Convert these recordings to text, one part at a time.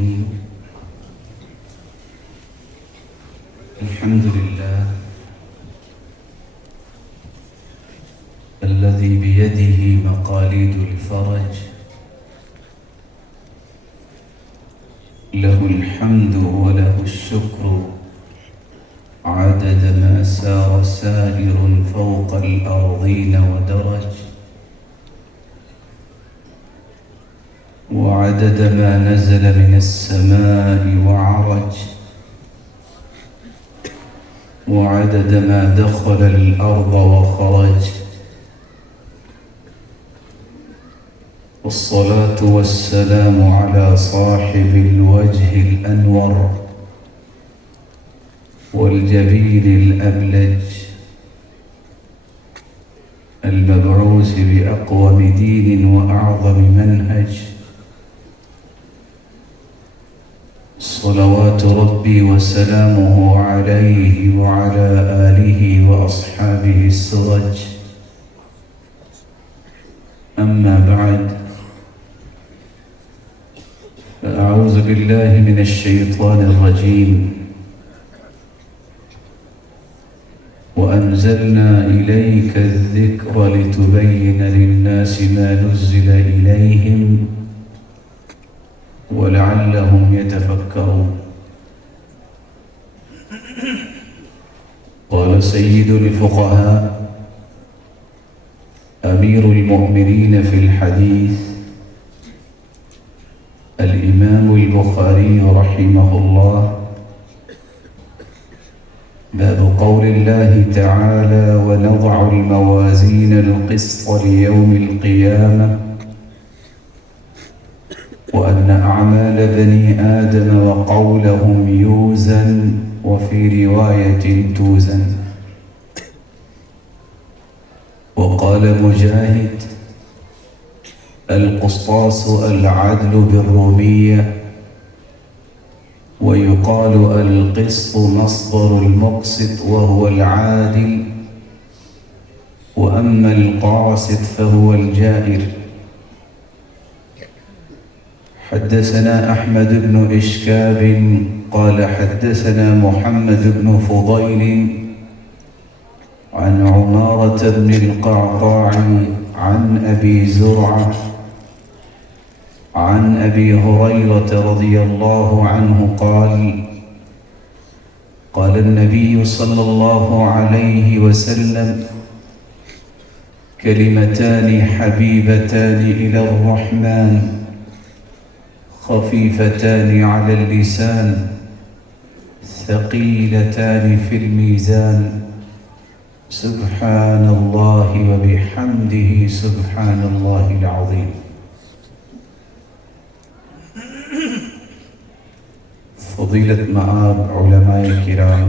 الرحيم. الحمد لله الذي بيده مقاليد الفرج، له الحمد وله الشكر عدد ما سار سائر فوق الأرضين ودرج، وعدد ما نزل من السماء وعرج، وعدد ما دخل الأرض وخرج. والصلاة والسلام على صاحب الوجه الأنور والجبين الأبلج، المبعوث بأقوم دين وأعظم منهج، صلوات ربي وسلامه عليه وعلى آله وأصحابه السرج. أما بعد، فأعوذ بالله من الشيطان الرجيم. وأنزلنا إليك الذكر لتبين للناس ما نزل إليهم ولعلهم يتفكرون. قال سيد الفقهاء أمير المؤمنين في الحديث الإمام البخاري رحمه الله: باب قول الله تعالى: ونضع الموازين القسط ليوم القيامة وأن أعمال بني آدم وقولهم يوزن، وفي رواية توزن. وقال مجاهد: القسطاس العدل بالرومية، ويقال القسط مصدر المقسط وهو العادل، وأما القاسط فهو الجائر. حدثنا أحمد بن إشكاب قال حدثنا محمد بن فضيل عن عمارة بن القعقاع عن أبي زرعة عن أبي هريرة رضي الله عنه قال: قال النبي صلى الله عليه وسلم: كلمتان حبيبتان إلى الرحمن خفيفتان على اللسان ثقيلتان في الميزان، سبحان الله وبحمده سبحان الله العظيم. فضيلة مآب علماء الكرام،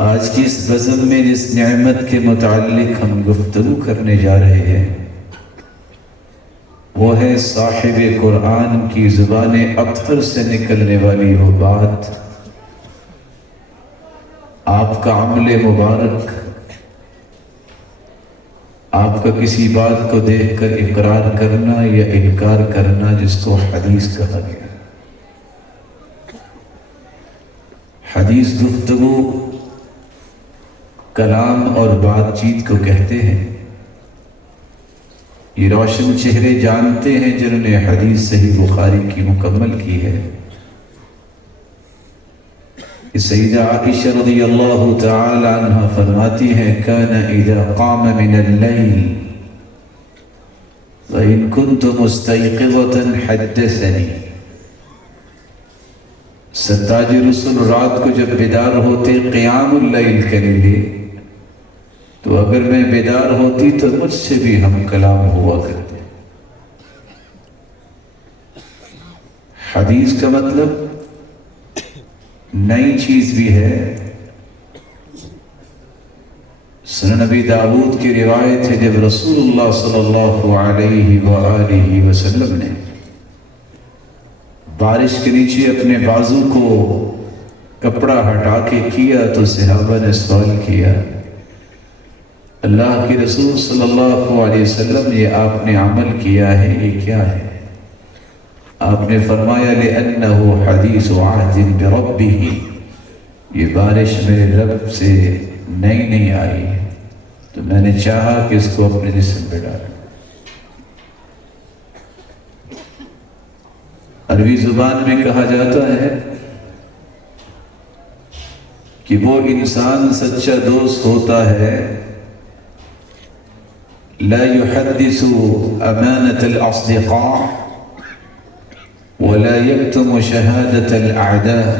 آج کی اس بزم میں جس نعمت کے متعلق ہم گفتگو کرنے جا رہے ہیں وہ ہے صاحب قرآن کی زبان اطہر سے نکلنے والی وہ بات، آپ کا عمل مبارک، آپ کا کسی بات کو دیکھ کر اقرار کرنا یا انکار کرنا، جس کو حدیث کہا گیا۔ حدیث گفتگو، کلام اور بات چیت کو کہتے ہیں۔ یہ روشن چہرے جانتے ہیں جنہوں نے حدیث صحیح بخاری کی مکمل کی ہے۔ سیدہ عائشہ رضی اللہ تعالی عنہ فرماتی ہیں کان اذا قام من اللیل وان كنت مستيقظة حدثني۔ سرتاج رسول رات کو جب بیدار ہوتے قیام اللیل کے لیے تو اگر میں بیدار ہوتی تو مجھ سے بھی ہم کلام ہوا کرتے۔ حدیث کا مطلب نئی چیز بھی ہے۔ سنن نبی داؤد کی روایت ہے جب رسول اللہ صلی اللہ علیہ وآلہ وسلم نے بارش کے نیچے اپنے بازو کو کپڑا ہٹا کے کیا تو صحابہ نے سوال کیا اللہ کے رسول صلی اللہ علیہ وسلم یہ آپ نے عمل کیا ہے یہ کیا ہے؟ آپ نے فرمایا لِأَنَّهُ حَدِيثُ عَهْدٍ بِرَبِّهِ، یہ بارش میرے رب سے نئی نئی آئی ہے تو میں نے چاہا کہ اس کو اپنے جسم پہ ڈالوں۔ عربی زبان میں کہا جاتا ہے کہ وہ انسان سچا دوست ہوتا ہے لا يحدث أمانة الأصدقاء ولا يكتم شهادة الأعداء،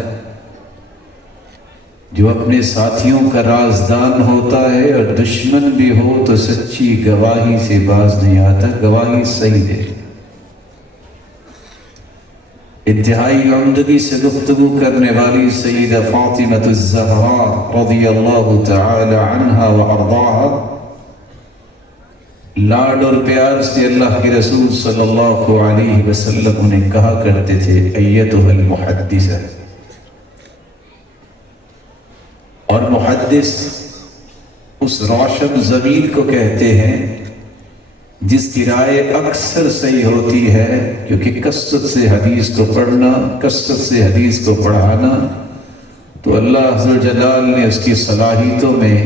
جو اپنے ساتھیوں کا رازدان ہوتا ہے اور دشمن بھی ہو تو سچی گواہی سے باز نہیں آتا، گواہی صحیح دے۔ انتہائی عمدگی سے گفتگو کرنے والی سیدہ فاطمہ الزہراء رضی اللہ تعالی عنہا وارضاہا، لاڈ اور پیار سے اللہ کے رسول صلی اللہ علیہ وسلم انہیں کہا کرتے تھے ایتھا المحدثہ، اور محدث اس روشن ضمیر کو کہتے ہیں جس کی رائے اکثر صحیح ہوتی ہے، کیونکہ کثرت سے حدیث کو پڑھنا، کثرت سے حدیث کو پڑھانا، تو اللہ عز و جلال نے اس کی صلاحیتوں میں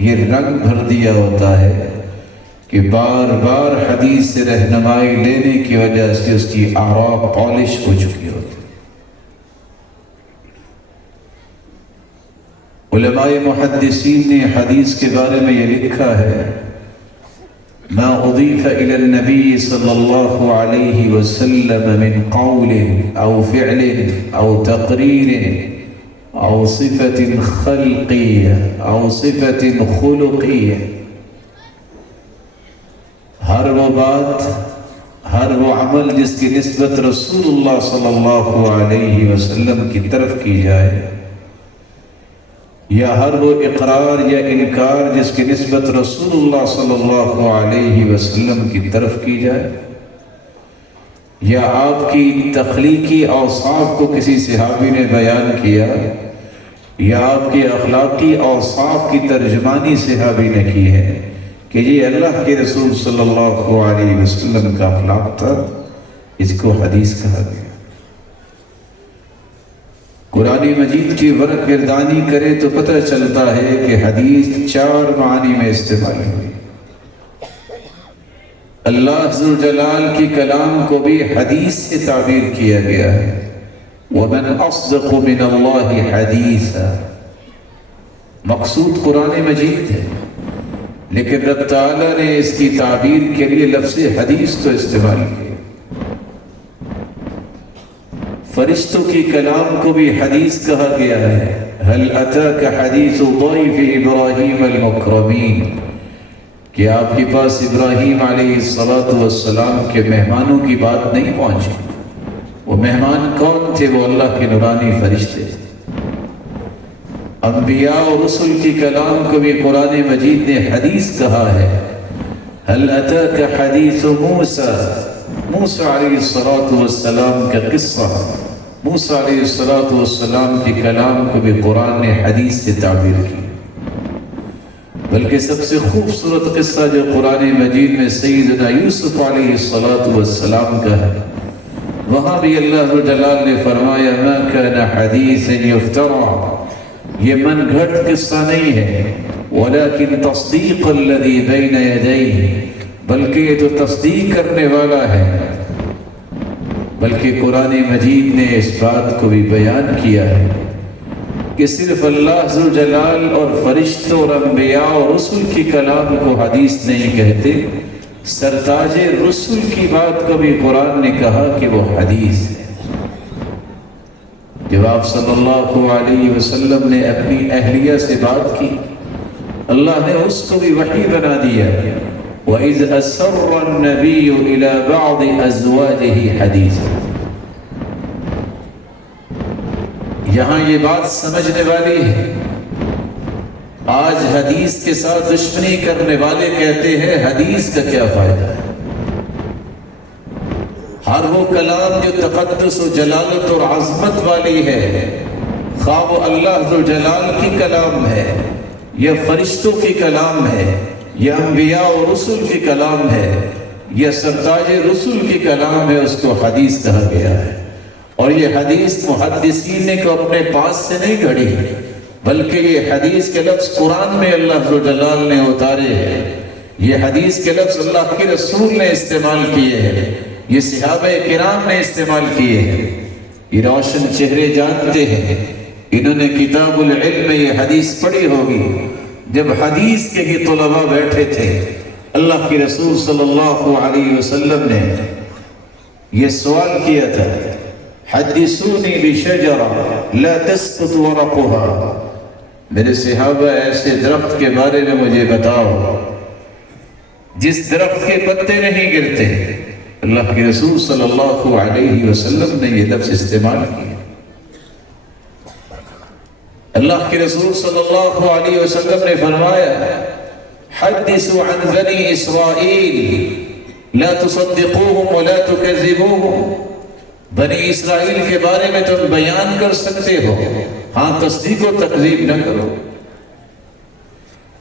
یہ رنگ بھر دیا ہوتا ہے کہ بار بار حدیث سے رہنمائی لینے کی وجہ سے اس کی آراء پالش ہو چکی ہوتی۔ علماء محدثین نے حدیث کے بارے میں یہ لکھا ہے ما اضیف الی النبی صلی اللہ علیہ وسلم من قول او فعل او تقریر او صفت خلقی او صفت خلقی، ہر وہ بات، ہر وہ عمل جس کی نسبت رسول اللہ صلی اللہ علیہ وسلم کی طرف کی جائے، یا ہر وہ اقرار یا انکار جس کی نسبت رسول اللہ صلی اللہ علیہ وسلم کی طرف کی جائے، یا آپ کی تخلیقی اوصاف کو کسی صحابی نے بیان کیا، یا آپ کی اخلاقی اوصاف کی ترجمانی صحابی نے کی ہے کہ یہ اللہ کے رسول صلی اللہ علیہ وسلم کا اخلاق تھا، اس کو حدیث کہا گیا۔ قرآن مجید کی ورق گردانی کرے تو پتہ چلتا ہے کہ حدیث 4 معنی میں استعمال ہوئی۔ اللہ عز و جلال کی کلام کو بھی حدیث سے تعبیر کیا گیا ہے، وَمَنْ أَصْدَقُ مِنَ اللَّهِ حَدِيثًا، مقصود قرآن مجید ہے، لیکن رب تعالیٰ نے اس کی تعبیر کے لیے لفظ حدیث کو استعمال کیا۔ فرشتوں کی کلام کو بھی حدیث کہا گیا ہے، هل أتاك حدیث ضیف ابراہیم المکرمین، کہ آپ کے پاس ابراہیم علیہ السلام کے مہمانوں کی بات نہیں پہنچی۔ وہ مہمان کون تھے؟ وہ اللہ کے نورانی فرشتے۔ انبیاء اور رسل کی کلام کو بھی قرآن مجید نے حدیث کہا ہے۔ هل اتاك حدیث موسیٰ، موسیٰ علیہ السلام کا قصہ، موسیٰ علیہ السلام کے کلام کو بھی قرآن نے حدیث سے تعبیر کی۔ بلکہ سب سے خوبصورت قصہ جو قرآن مجید میں سیدنا یوسف علیہ السلام کا ہے، وہاں بھی اللہ جلال نے فرمایا ما کان حدیث یفترى، یہ من گھڑ قصہ نہیں ہے، ولیکن تصدیق الذی بین یدیہ، بلکہ یہ تو تصدیق کرنے والا ہے۔ بلکہ قرآن مجید نے اس بات کو بھی بیان کیا ہے کہ صرف اللہ ذوالجلال اور فرشتوں اور انبیاء اور رسل کی کلام کو حدیث نہیں کہتے، سرتاج رسل کی بات کو بھی قرآن نے کہا کہ وہ حدیث ہے۔ جب آپ صلی اللہ علیہ وسلم نے اپنی اہلیہ سے بات کی، اللہ نے اس کو بھی وحی بنا دیا۔ وَإِذْ أَسَرَّ النَّبِيُّ إِلَى بَعْضِ أَزْوَاجِهِ حَدِيثًا، یہاں یہ بات سمجھنے والی ہے۔ آج حدیث کے ساتھ دشمنی کرنے والے کہتے ہیں حدیث کا کیا فائدہ ہے؟ ہر وہ کلام جو تقدس و جلالت اور عظمت والی ہے، خواہ وہ اللہ ذو جلال کی کلام ہے یا فرشتوں کی کلام ہے یا انبیاء و رسل کی کلام ہے یا سرتاج رسل کی کلام ہے، اس کو حدیث کہا گیا ہے۔ اور یہ حدیث محدثین نے کو اپنے پاس سے نہیں گھڑی، بلکہ یہ حدیث کے لفظ قرآن میں اللہ ذو جلال نے اتارے ہیں، یہ حدیث کے لفظ اللہ کے رسول نے استعمال کیے ہیں، یہ صحابہ کرام نے استعمال کیے ہیں۔ یہ روشن چہرے جانتے ہیں، انہوں نے کتاب العلم میں یہ حدیث پڑھی ہوگی۔ جب حدیث کے ہی طلباء بیٹھے تھے، اللہ کے رسول صلی اللہ علیہ وسلم نے یہ سوال کیا تھا، حدثونی بشجرہ لا تسقط ورقها، میرے صحابہ ایسے درخت کے بارے میں مجھے بتاؤ جس درخت کے پتے نہیں گرتے۔ اللہ کے رسول صلی اللہ علیہ وسلم نے یہ لفظ استعمال کیا۔ اللہ کے رسول صلی اللہ علیہ وسلم نے فرمایا حدثوا عن بنی اسرائیل لا تصدقوهم ولا تكذبوهم، بنی اسرائیل کے بارے میں تم بیان کر سکتے ہو، ہاں تصدیق و تکذیب نہ کرو۔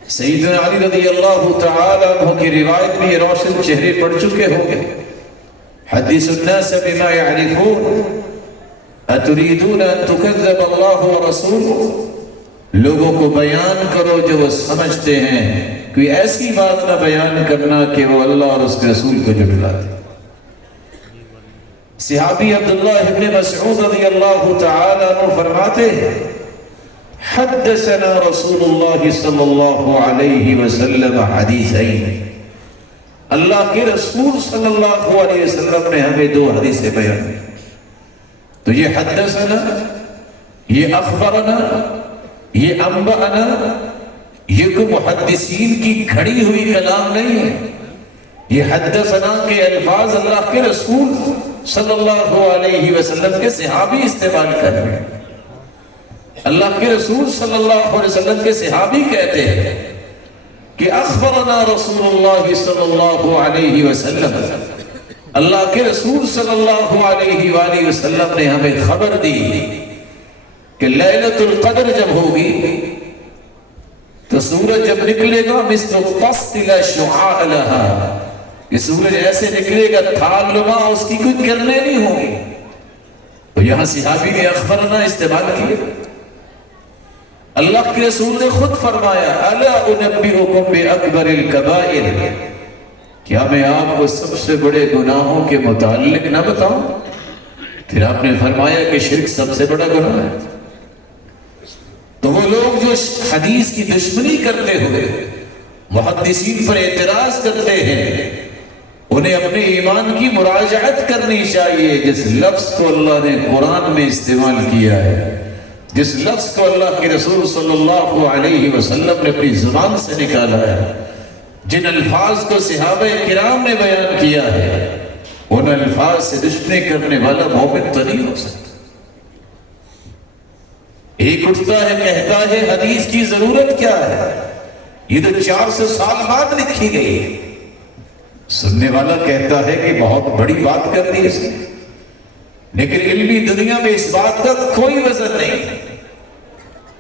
سیدنا علی رضی اللہ تعالی عنہ کی روایت میں یہ روشن چہرے پڑھ چکے ہوں گے، حدث الناس بما يعرفون اتريدون ان تكذب الله ورسوله، لوگوں کو بیان کرو جو وہ سمجھتے ہیں، کوئی ایسی بات نہ بیان کرنا کہ وہ اللہ اور اس کے رسول کو جھٹلا دے۔ صحابی عبداللہ ابن مسعود رضی اللہ تعالی عنہ فرماتے ہیں حدثنا رسول اللہ صلی اللہ علیہ وسلم حدیثین، اللہ کے رسول صلی اللہ علیہ وسلم نے ہمیں دو حدیثیں بیان کی۔ تو یہ حدثنا، یہ اخبرنا، یہ انبأنا، یہ کوئی محدثین کی کھڑی ہوئی کلام نہیں ہے۔ یہ حدثنا کے الفاظ اللہ کے رسول صلی اللہ علیہ وسلم کے صحابی استعمال کر رہے ہیں۔ اللہ کے رسول صلی اللہ علیہ وسلم کے صحابی کہتے ہیں کہ اخبرنا رسول اللہ صلی اللہ علیہ وسلم، اللہ کے رسول صلی اللہ علیہ وآلہ وسلم نے ہمیں خبر دی کہ لیلۃ القدر جب ہوگی تو سورج جب نکلے گا مثل تصل شعاع لها، یہ سورج ایسے نکلے گا تھال نما، اس کی کوئی کرنیں نہیں ہوں گی۔ تو یہاں صحابی نے اخبرنا استعمال کیا۔ اللہ کے رسول نے خود فرمایا الا انبئکم باکبر الکبائر، کیا میں آپ کو سب سے بڑے گناہوں کے متعلق نہ بتاؤں؟ پھر آپ نے فرمایا کہ شرک سب سے بڑا گناہ ہے۔ تو وہ لوگ جو حدیث کی دشمنی کرتے ہوئے محدثین پر اعتراض کرتے ہیں، انہیں اپنے ایمان کی مراجعت کرنی چاہیے۔ جس لفظ کو اللہ نے قرآن میں استعمال کیا ہے، جس لفظ کو اللہ کے رسول صلی اللہ علیہ وسلم نے اپنی زبان سے نکالا ہے، جن الفاظ کو صحابہ کرام نے بیان کیا ہے، ان الفاظ سے دشمنی کرنے والا مومن تو نہیں ہو سکتا۔ ایک اٹھتا ہے کہتا ہے حدیث کی ضرورت کیا ہے، یہ تو 400 سال بعد لکھی گئی ہے۔ سننے والا کہتا ہے کہ بہت بڑی بات کر دی اس نے، لیکن علمی دنیا میں اس بات کا کوئی وزن نہیں۔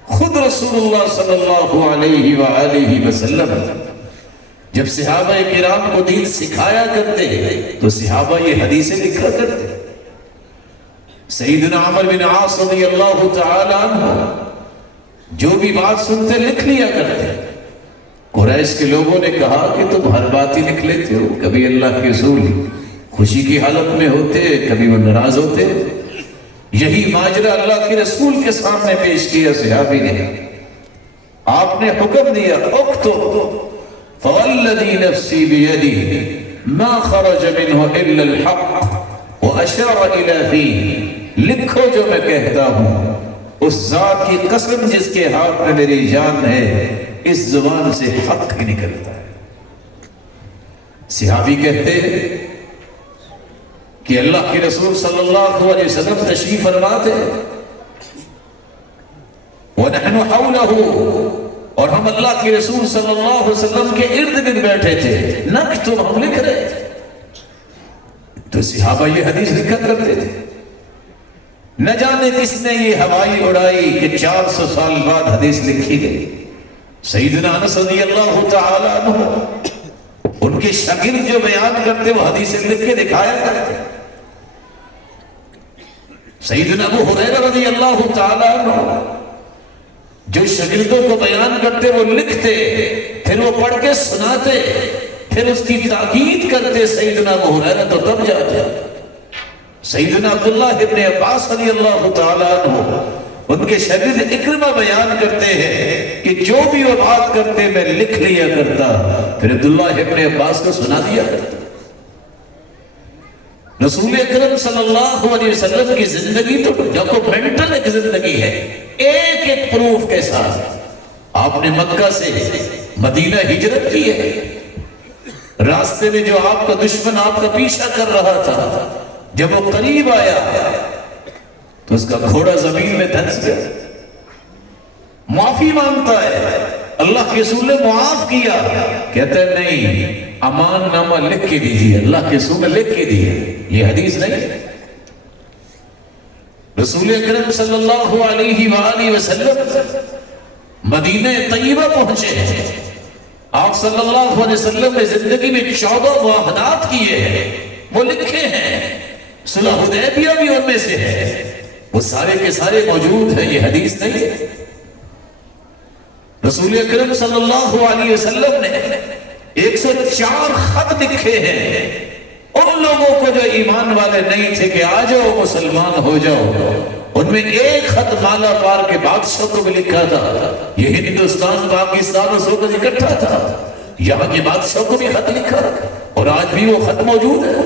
خود رسول اللہ صلی اللہ علیہ وآلہ وسلم جب صحابہ کرام کو دین سکھایا کرتے تو صحابہ یہ حدیثیں لکھا کرتے۔ سیدنا عمر بن عاص رضی اللہ تعالی عنہ جو بھی بات سنتے لکھ لیا کرتے۔ قریش کے لوگوں نے کہا کہ تم ہر بات ہی لکھ لیتے ہو، کبھی اللہ کے رسول خوشی کی حالت میں ہوتے، کبھی وہ ناراض ہوتے۔ یہی ماجرا اللہ کے رسول کے سامنے پیش کیا صحابی نے۔ آپ نے حکم دیا اکتب فوالذی نفسی بیدہ ما خرج منہ الا الحق واشار الی فیہ، لکھو جو میں کہتا ہوں، اس ذات کی قسم جس کے ہاتھ میں میری جان ہے، اس زبان سے حق ہی نکلتا ہے۔ صحابی کہتے ہیں کہ اللہ کے رسول صلی اللہ علیہ وسلم تشریف فرما تھے، وَنَحْنُ حَوْلَهُ، اور ہم اللہ کے رسول صلی اللہ علیہ وسلم کے ارد گرد بیٹھے تھے، نکتب، ہم لکھ رہے تھے۔ تو صحابہ یہ حدیث لکھا کرتے تھے۔ نہ جانے کس نے یہ ہوائی اڑائی کہ 400 سال بعد حدیث لکھی گئی۔ سیدنا انس رضی اللہ تعالی عنہ ان کے شاگرد جو بیان کرتے وہ حدیثیں لکھ کے دکھایا کرتے۔ سیدنا ابو ہریرہ رضی اللہ تعالی عنہ جو شاگردوں کو بیان کرتے وہ لکھتے، پھر وہ پڑھ کے سناتے، پھر اس کی تاکید کرتے۔ سیدنا ابو ہریرہ تو تب جاتے۔ سیدنا عبداللہ ابن عباس رضی اللہ تعالی عنہ ان کے شاگرد اکرمہ بیان کرتے ہیں کہ جو بھی وہ بات کرتے میں لکھ لیا کرتا، پھر عبداللہ ابن عباس کو سنا دیا کرتا۔ رسول اکرم صلی اللہ علیہ وسلم کی زندگی تو ڈاکومنٹل ایک زندگی ہے، ایک ایک پروف کے ساتھ۔ آپ نے مکہ سے مدینہ ہجرت کی ہے، راستے میں جو آپ کا دشمن آپ کا پیچھا کر رہا تھا، جب وہ قریب آیا تو اس کا گھوڑا زمین میں دھنس گیا، معافی مانگتا ہے، اللہ کے رسول نے معاف کیا، کہتا ہے نہیں، امان نامہ لکھ کے دیجیے، اللہ کے رسول نے لکھ کے دیے، یہ حدیث نہیں۔ رسول اکرم صلی اللہ علیہ وآلہ وسلم مدینہ طیبہ پہنچے، آپ صلی اللہ علیہ وسلم نے زندگی میں 14 معاہدات کیے ہیں، وہ لکھے ہیں، صلح حدیبیہ بھی ان میں سے ہے، وہ سارے کے سارے موجود ہیں، یہ حدیث نہیں ہے۔ رسول اکرم صلی اللہ علیہ وسلم نے 104 خط لکھے ہیں ان لوگوں کو جو ایمان والے نہیں تھے کہ آ جاؤ مسلمان ہو جاؤ۔ ان میں ایک خط مالا پار کے بادشاہ کو بھی لکھا تھا، یہ ہندوستان پاکستان اور سو کچھ اکٹھا تھا، یہاں کے بادشاہ کو بھی خط لکھا اور آج بھی وہ خط موجود ہے،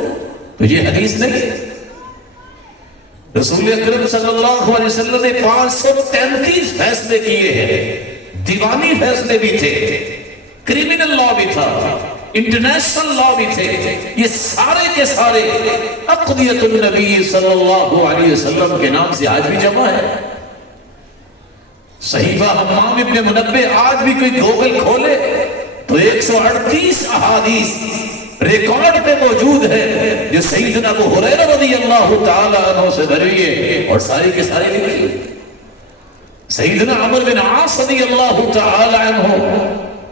تو یہ حدیث نہیں ہے۔ رسول اکرم صلی اللہ علیہ وسلم نے 533 فیصلے کیے ہیں، دیوانی فیصلے بھی تھے، کریمنل لا بھی تھا، انٹرنیشنل لا بھی تھے، یہ سارے کے سارے اقضیۃ النبی صلی اللہ علیہ وسلم کے نام سے آج بھی جمع ہے۔ صحیفہ حمام ابن منبہ آج بھی کوئی گوگل کھولے تو 138 احادیث ریکارڈ پہ موجود ہے جو سیدنا ابو ہریرہ رضی اللہ تعالی عنہ سے بھری ہے، اور ساری کے سارے لکھی۔ سیدنا عمر بن عاص رضی اللہ تعالی عنہ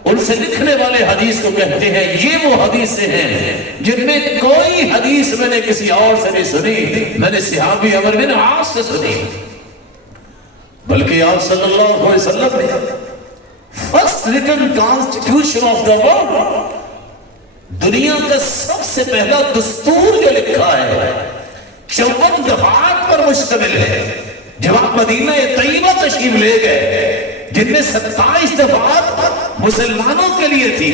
ان سے لکھنے والے حدیث کو کہتے ہیں یہ وہ حدیثیں ہیں جن میں کوئی حدیث میں نے کسی اور سے نہیں سنی، میں نے صحابی عمر بن عاص سے سنی، بلکہ آپ صلی اللہ علیہ وسلم نے first return constitution of the world, دنیا کا سب سے پہلا دستور جو لکھا ہے 54 دفعات پر مشتمل ہے۔ جب آپ مدینہ طیبہ تشریف لے گئے جن میں 27 دفعات مسلمانوں کے لیے تھی،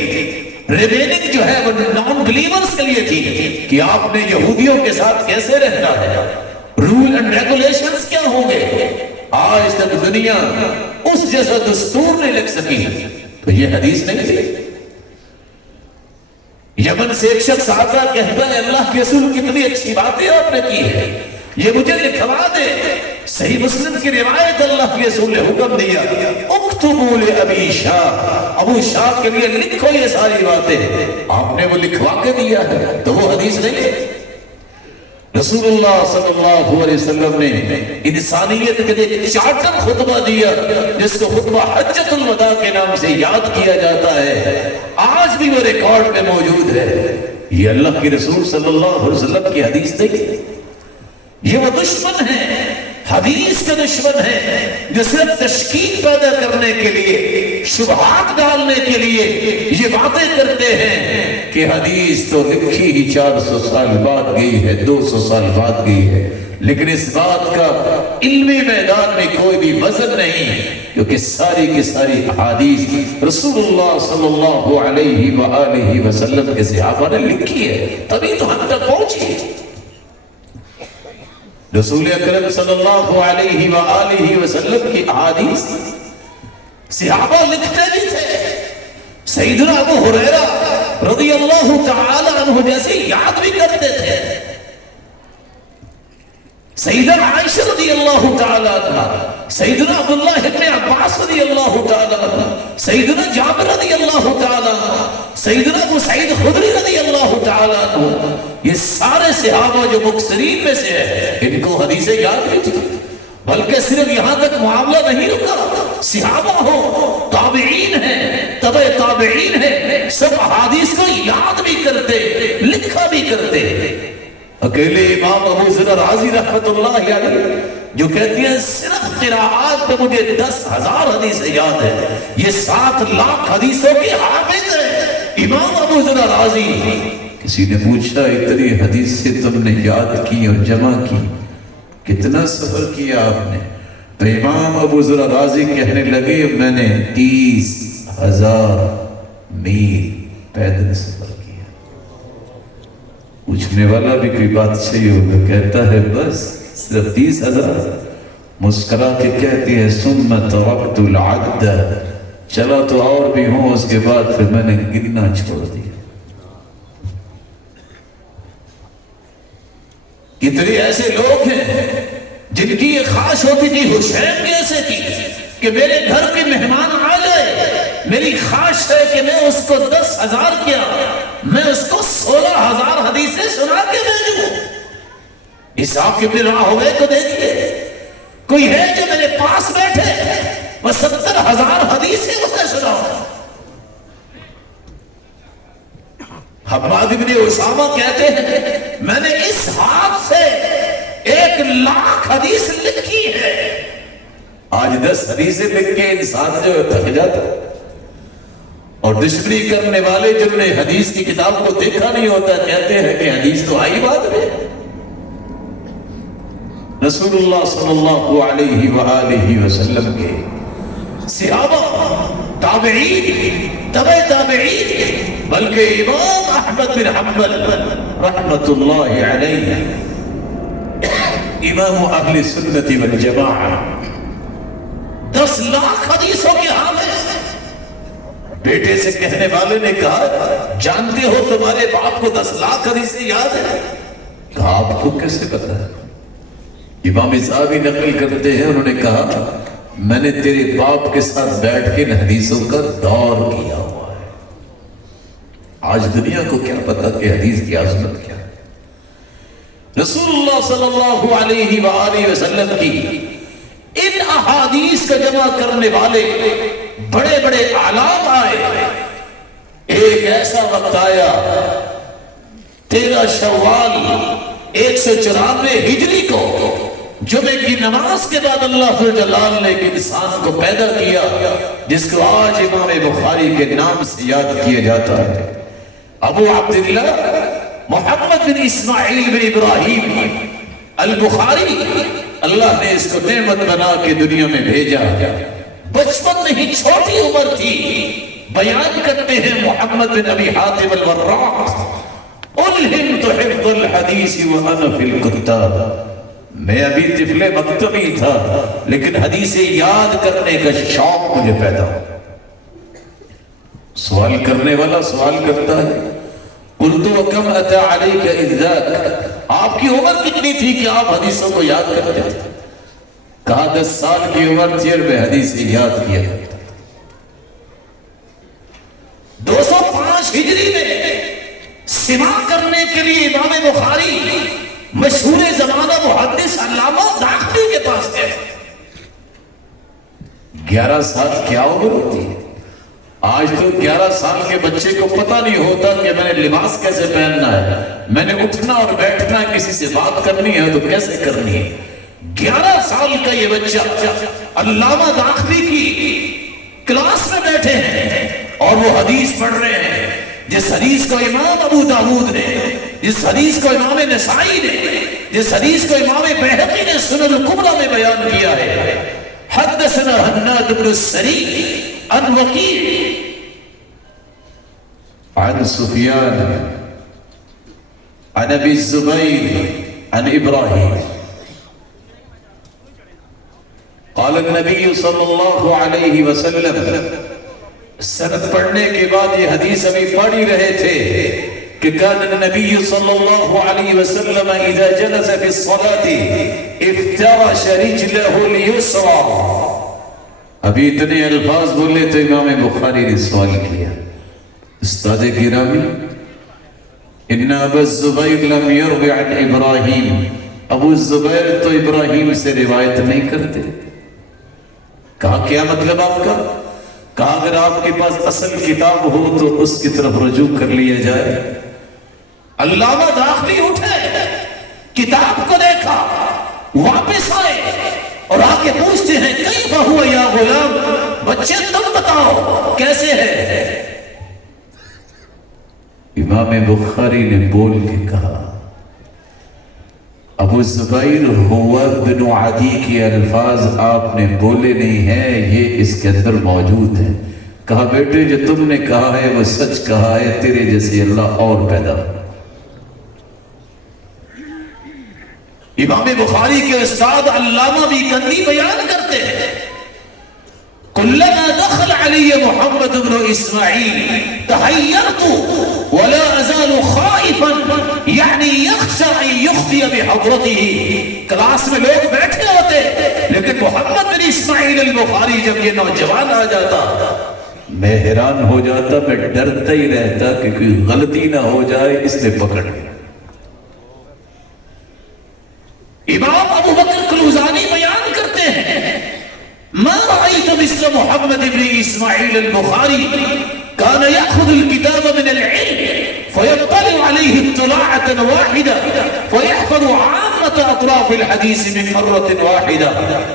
ریمیننگ جو ہے وہ نان بلیورز کے لیے تھی کہ آپ نے یہودیوں کے ساتھ کیسے رہنا ہے، رول اینڈ ریگولیشنز کیا ہوں گے، آج تک دنیا اس جیسا دستور نہیں لکھ سکی، تو یہ حدیث نہیں تھی۔ یمن سے ایک شخص آتا کہتا ہے اللہ کے رسول کتنی اچھی باتیں آپ نے کی ہے، یہ مجھے لکھوا دے، صحیح مسلم کی روایت اللہ کے رسول نے حکم دیا اکتبوا لأبی شاہ، ابو شاہ کے لیے لکھو یہ ساری باتیں. آپ نے وہ لکھوا کے دیا ہے تو وہ حدیث نہیں ہے. رسول اللہ صلی اللہ علیہ وسلم نے انسانیت کے لیے چارٹر خطبہ دیا جس کو خطبہ حجۃ الوداع کے نام سے یاد کیا جاتا ہے. آج بھی وہ ریکارڈ میں موجود ہے. یہ اللہ کے رسول صلی اللہ علیہ وسلم کی حدیث نہیں، یہ وہ دشمن ہے، حدیث کے دشمن ہے جو صرف تشکیک پیدا کرنے کے لیے، شبہات ڈالنے کے لیے یہ باتیں کرتے ہیں کہ حدیث تو لکھی ہی 400 سال بعد گئی ہے، 200 سال بعد گئی ہے، لیکن اس بات کا علمی میدان میں کوئی بھی وزن نہیں، کیونکہ ساری کی ساری احادیث رسول اللہ صلی اللہ علیہ وآلہ وسلم کے صحابہ نے لکھی ہے، تبھی تو ہم تک پہنچی. رسول اکرم صلی اللہ علیہ وآلہ وسلم کی احادیث صحابہ لکھتے بھی تھے. سیدنا ابو ہریرہ رضی اللہ تعالی عنہ جیسے یاد بھی کرتے تھے. سیدنا عائشہ رضی اللہ تعالی عنہ، سیدنا عبداللہ ابن عباس رضی اللہ تعالی عنہ، سیدنا جابر رضی اللہ تعالی عنہ، سیدنا ابو سعید خدری رضی اللہ تعالی عنہ، یہ سارے صحابہ جو مکثرین میں سے ہیں ان کو حدیثیں یاد بھی تھی. بلکہ صرف یہاں تک معاملہ نہیں رکا، صحابہ ہو، تابعین ہیں، تبع تابعین ہیں، سب احادیث کو یاد بھی کرتے، لکھا بھی کرتے. اکیلے امام ابو ذر رازی رحمت اللہ علیہ جو کہتی ہیں صرف قراءات پہ مجھے 10,000 حدیثیں یاد ہیں، یہ 7 لاکھ حدیثوں کے حافظ ہیں امام ابو ذر رازی. کسی نے پوچھا اتنی حدیثیں تم نے یاد کی اور جمع کی، کتنا سفر کیا آپ نے؟ تو امام ابو ذر رازی کہنے لگے میں نے 30,000 میل پیدل سفر کیا. پوچھنے والا بھی کوئی بات صحیح ہوگا، کہتا ہے بس صرف 30,000؟ مسکرا کے کہتی ہے ثم ترکت العد، چلا تو اور بھی ہوں، اس کے بعد پھر میں نے گننا چھوڑ دیا. کتنے ایسے لوگ ہیں جن کی یہ خواہش ہوتی تھی حسین کیسے کی کہ میرے گھر کے مہمان آ جائے، میری خواہش ہے کہ میں اس کو 10,000 کیا میں اس کو 16,000 حدیثیں سنا کے بھیجوں. اسحاق ابن راہوے کو دیکھیے، کوئی ہے جو میرے پاس بیٹھے وہ 70,000 حدیثیں مجھے سناؤ. حماد بن اسامہ کہتے ہیں میں نے اس ہاتھ سے 1,00,000 حدیث لکھی ہے. آج 10 حدیثیں لکھ کے انسان جو تھک جاتا، اور دشمنی کرنے والے جنہوں نے حدیث کی کتاب کو دیکھا نہیں ہوتا کہتے ہیں کہ حدیث تو آئی بات میں. رسول اللہ صلی اللہ علیہ وآلہ وسلم کے صحابہ، تابعین، تبع تابعین، بلکہ امام احمد بن حنبل رحمت اللہ علیہ امام اہل سنت والجماعہ 10 لاکھ حدیثوں کے حافظ. بیٹے سے کہنے والے نے کہا جانتے ہو تمہارے باپ کو 10 لاکھ حدیثیں یاد ہے؟ کہا آپ کو کیسے پتا ہے؟ امام صاحب نقل کرتے ہیں انہوں نے کہا میں نے تیرے باپ کے ساتھ بیٹھ کے ان حدیثوں کا دور کیا ہوا ہے. آج دنیا کو کیا پتا کہ حدیث کی عظمت کیا ہے. رسول اللہ صلی اللہ علیہ وآلہ وسلم کی ان احادیث کا جمع کرنے والے بڑے بڑے اعلام آئے. ایک ایسا وقت آیا 13 شوال 194 ہجری کو جمعے کی نماز کے بعد اللہ جلال نے ایک انسان کو پیدا کیا جس کو آج امام بخاری کے نام سے یاد کیا جاتا ہے. ابو عبداللہ محمد بن اسماعیل بن ابراہیم البخاری. اللہ نے اس کو نعمت بنا کے دنیا میں بھیجا. بچپن نہیں چھوٹی عمر تھی. بیان کرتے ہیں محمد بن ابی حاتم الوراق الہمت حفظ الحدیث وانا فی الکتاب. میں ابھی طفل مکتبی تھا لیکن حدیثیں یاد کرنے کا شوق مجھے پیدا ہوا. سوال کرنے والا سوال کرتا ہے قلت وکم اتی علیک اذ ذاک، آپ کی عمر کتنی تھی کہ آپ حدیثوں کو یاد کرتے تھے؟ کہا 10 سال کی عمر تھی اور میں حدیث یاد کیا. 205 ہجری میں سماع کرنے کے لیے امام بخاری مشہور زمانہ محدث علامہ داخلی کے پاس گئے. 11 سال کیا عمر ہوتی ہے؟ آج تو 11 سال کے بچے کو پتہ نہیں ہوتا کہ میں نے لباس کیسے پہننا ہے، میں نے اٹھنا اور بیٹھنا ہے، کسی سے بات کرنی ہے تو کیسے کرنی ہے. 11 سال کا یہ بچہ علامہ داخلی کی کلاس میں بیٹھے ہیں اور وہ حدیث پڑھ رہے ہیں جس حدیث کو امام ابو داؤد نے، جس حدیث کو امام نسائی نے، جس حدیث کو امام بہقی نے سنن الکبریٰ میں بیان کیا ہے. حدثنا حناد بن السری عن وکیع عن سفیان عن ابی الزبیر عن ابراہیم قال النبی صلی اللہ علیہ وسلم. سند پڑھنے کے بعد یہ حدیث ابھی پڑھ ہی رہے تھے کہ کان النبی صلی اللہ علیہ وسلم اذا جلس فی الصلاة افترش رجلہ الیسرى. ابھی اتنے الفاظ بولے تو امام بخاری نے سوال کیا، استاد گرامی ان ابا الزبیر لم یروی عن ابراہیم، ابو الزبیر تو ابراہیم سے روایت نہیں کرتے. کہا کیا مطلب آپ کا؟ کہا اگر آپ کے پاس اصل کتاب ہو تو اس کی طرف رجوع کر لیا جائے. علامہ داخلی اٹھے، کتاب کو دیکھا، واپس آئے اور آ کے پوچھتے ہیں کیف ہوا یا غلام، بچے تم بتاؤ کیسے ہے؟ امام بخاری نے بول کے کہا ابو زبیر ہوا بن عدی کے الفاظ آپ نے بولے نہیں ہیں، یہ اس کے اندر موجود ہے. کہا بیٹے جو تم نے کہا ہے وہ سچ کہا ہے، تیرے جیسے اللہ اور پیدا. امام بخاری کے استاد علامہ بیکندی بیان کرتے ہیں کلما دخل علی محمد بن اسماعیل تحیرت ولا ازال خائفا یعنی یخشى ان یخطئ بحضرته. کلاس میں لوگ بیٹھے ہوتے لیکن محمد بن اسماعیل البخاری جب یہ نوجوان آ جاتا میں حیران ہو جاتا، میں ڈرتا ہی رہتا کہ کوئی غلطی نہ ہو جائے، اس نے پکڑ لیا. امام ابو بکر کلوزانی بیان کرتے ہیں ما رأيت مثل محمد بن اسماعیل البخاری كان يأخذ الكتاب من العلم فيطلع عليه اطلاعة واحدة فيحفظ عامة أطراف الحديث من مرة واحدة.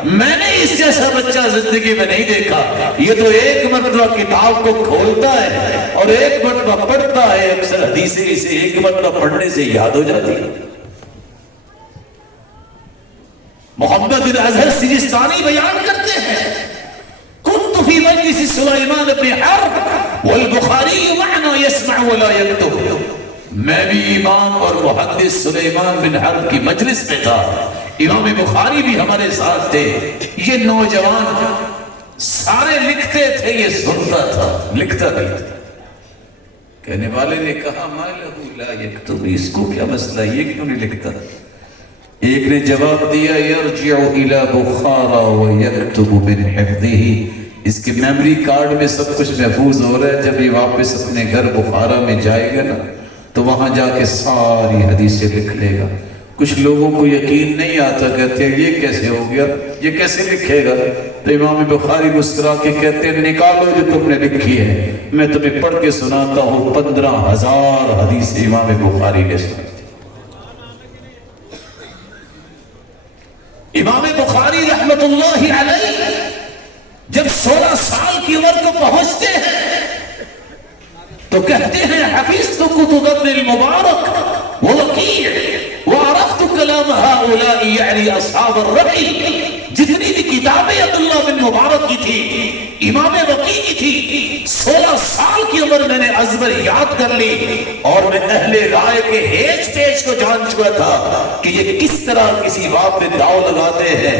میں نے اس جیسا بچہ زندگی میں نہیں دیکھا. یہ تو ایک مرتبہ کتاب کو کھولتا ہے اور ایک مرتبہ پڑھتا ہے، اکثر حدیثیں اسے ایک مرتبہ پڑھنے سے یاد ہو جاتی ہے. محمد بن اظہر سجستانی بیان کرتے ہیں كنت في مجلس سليمان بن حرب والبخاري معنا يسمع ولا يكتب. میں بھی امام اور محدث سلیمان بن حرب کی مجلس میں تھا، امام بخاری بھی ہمارے ساتھ تھے. یہ نوجوان سارے لکھتے تھے، یہ سنتا تھا، لکھتا نہیں تھا. کہنے والے نے کہا ما له لا يكتب، اس کو کیا مسئلہ، یہ کیوں نہیں لکھتا؟ ایک نے جواب دیا یرجع الى بخارا ویکتب من حفظه، اس کے میموری کارڈ میں سب کچھ محفوظ ہو رہا ہے، جب یہ واپس اپنے گھر بخارا میں جائے گا نا تو وہاں جا کے ساری حدیثیں لکھ لے گا. کچھ لوگوں کو یقین نہیں آتا، کہتے ہیں یہ کیسے ہو گیا، یہ کیسے لکھے گا؟ تو امام بخاری مسکرا کے کہتے ہیں نکالو جو تم نے لکھی ہے، میں تمہیں پڑھ کے سناتا ہوں. 15,000 حدیث امام بخاری نے سنی. امام بخاری رحمت اللہ علیہ جب 16 سال کی عمر کو پہنچتے ہیں تو کہتے ہیں حفظت کتب ابن المبارک ووکیع وعرفت کلام هؤلاء یعنی اصحاب الرأی. جتنی بھی کتابیں عبداللہ بن مبارک کی تھی، امام وکیع کی تھی، 16 سال کی عمر میں نے ازبر یاد کر لی اور میں اہل رائے کے ہیچ پیچ کو جان چکا تھا کہ یہ کس طرح کسی بات پہ داؤ لگاتے ہیں.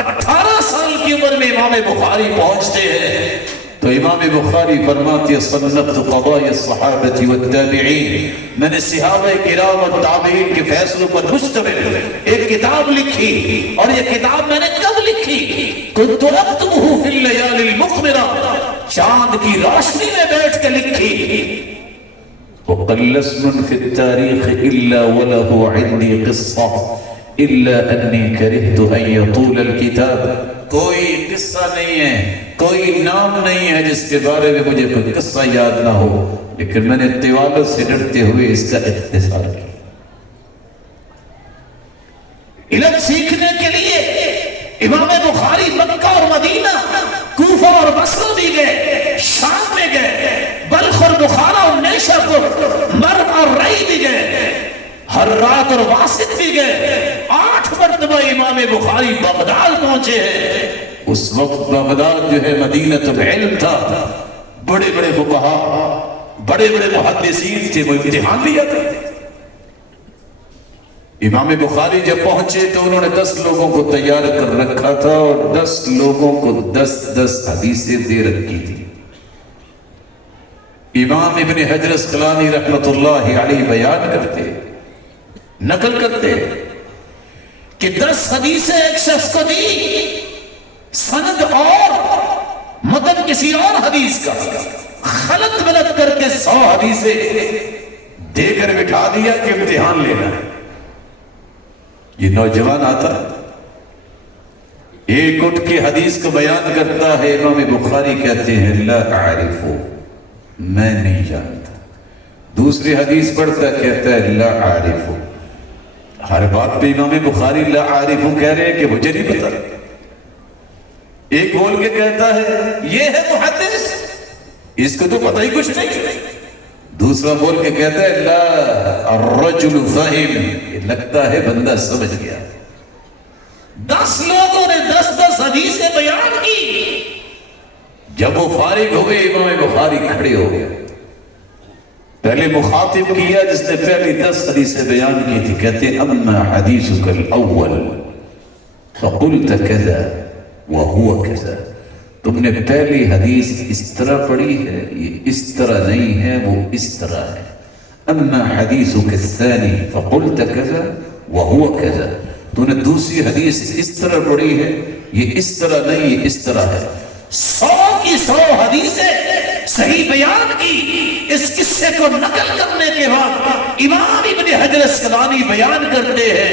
18 سال کی عمر میں امام بخاری پہنچتے ہیں. تو امام بخاری فرماتے ہیں صنفت قضایا الصحابۃ والتابعین، میں نے صحابہ کرام اور تابعین کے فیصلوں پر مشتمل ایک کتاب لکھی، اور یہ کتاب میں نے کب لکھی؟ كنت اكتبه في الليالي المقمرة، چاند کی روشنی میں بیٹھ کے لکھی۔ وقل اسم في التاريخ إلا وله عندي قصة إلا أني كرهت أن يطول الكتاب، کوئی قصہ نہیں ہے، کوئی نام نہیں ہے جس کے بارے میں مجھے کوئی قصہ یاد نہ ہو، لیکن میں نے طوالت سے ڈرتے ہوئے اس کا اختصار کیا۔ علم سیکھنے کے لیے امام بخاری مکہ اور مدینہ، کوفہ اور بصرہ بھی گئے، شام میں گئے، بلخ اور بخارا اور نیشاپور، مرو اور رئی بھی گئے، ہر رات اور واسط بھی گئے، 8 مرتبہ امام بخاری بغداد پہنچے ہیں۔ اس وقت بغداد جو ہے مدینہ العلم تھا، بڑے بڑے فقہاء، بڑے بڑے محدثین تھے، وہ امتحان لیا کرتے تھے۔ امام بخاری جب پہنچے تو انہوں نے 10 لوگوں کو تیار کر رکھا تھا، اور 10 لوگوں کو 10 حدیثیں دے رکھی تھی۔ امام ابن حجر اسقلانی رحمۃ اللہ علیہ بیان کرتے، نقل کرتے کہ 10 حدیثیں ایک شخص کو دی، سند اور متن کسی اور حدیث کا، خلط ملط کر کے 100 حدیثیں دے کر بٹھا دیا کہ امتحان لینا ہے۔ یہ نوجوان آتا ایک اٹھ کے حدیث کو بیان کرتا ہے، امام بخاری کہتے ہیں لا اعرفو، میں نہیں جانتا۔ دوسری حدیث پڑھتا کہتا ہے لا اعرفو۔ ہر بات پہ امام بخاری لا اعرفو کہہ رہے ہیں کہ مجھے نہیں پتا۔ ایک بول کے کہتا ہے یہ ہے محدث، اس کو تو پتہ ہی کچھ نہیں۔ دوسرا بول کے کہتا ہے لا الرجل فہم، یہ لگتا ہے بندہ سمجھ گیا۔ 10 لوگوں نے 10 حدیثیں بیان کی۔ جب وہ فارغ ہوئے امام بخاری کھڑے ہو گئے، پہلے مخاطب کیا جس نے پہلی 10 حدیثیں بیان کی تھی، کہتے ہیں اما حدیثک الاول فقلت کذا وهو کذا، تم نے پہلی حدیث اس طرح پڑھی ہے، یہ اس طرح نہیں ہے، وہ اس طرح ہے۔ اما حدیثک الثانی فقلت کذا وهو کذا، تو نے دوسری حدیث اس طرح پڑھی ہے، یہ اس طرح نہیں، یہ اس طرح ہے۔ 100 کی 100 حدیثیں صحیح بیان کی۔ اس قصے کو نقل کرنے کے بعد امام ابن حجر اسقلانی بیان کرتے ہیں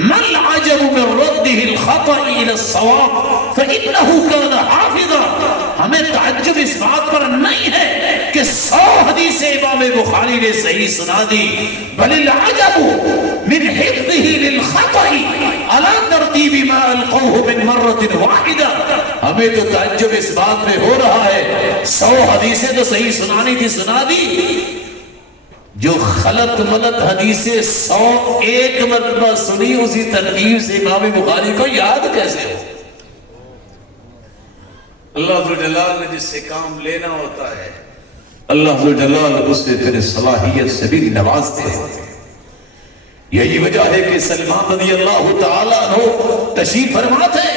من عجب من رده الخطأ الى الصواب فإنه كان حافظا، ہمیں تعجب اس بات پر نہیں ہے کہ 100 حدیثیں امام بخاری نے صحیح سنا دی، بل العجب من حفظه للخطأ على ترتیب ما القوه من مرة واحدة، ہمیں تو تعجب اس بات میں ہو رہا ہے 100 حدیثیں تو صحیح سنانی تھی، سنا دی، جو خلط ملط حدیثیں 101 مرتبہ سنی اسی ترتیب سے امام بخاری کو یاد کیسے ہو؟ اللہ ذوالجلال نے جس سے کام لینا ہوتا ہے، اللہ ذوالجلال اس سے پھر صلاحیت سے بھی نوازتے ہیں۔ یہی وجہ ہے کہ سلمان رضی اللہ تعالیٰ عنہ تشریف فرما تھے،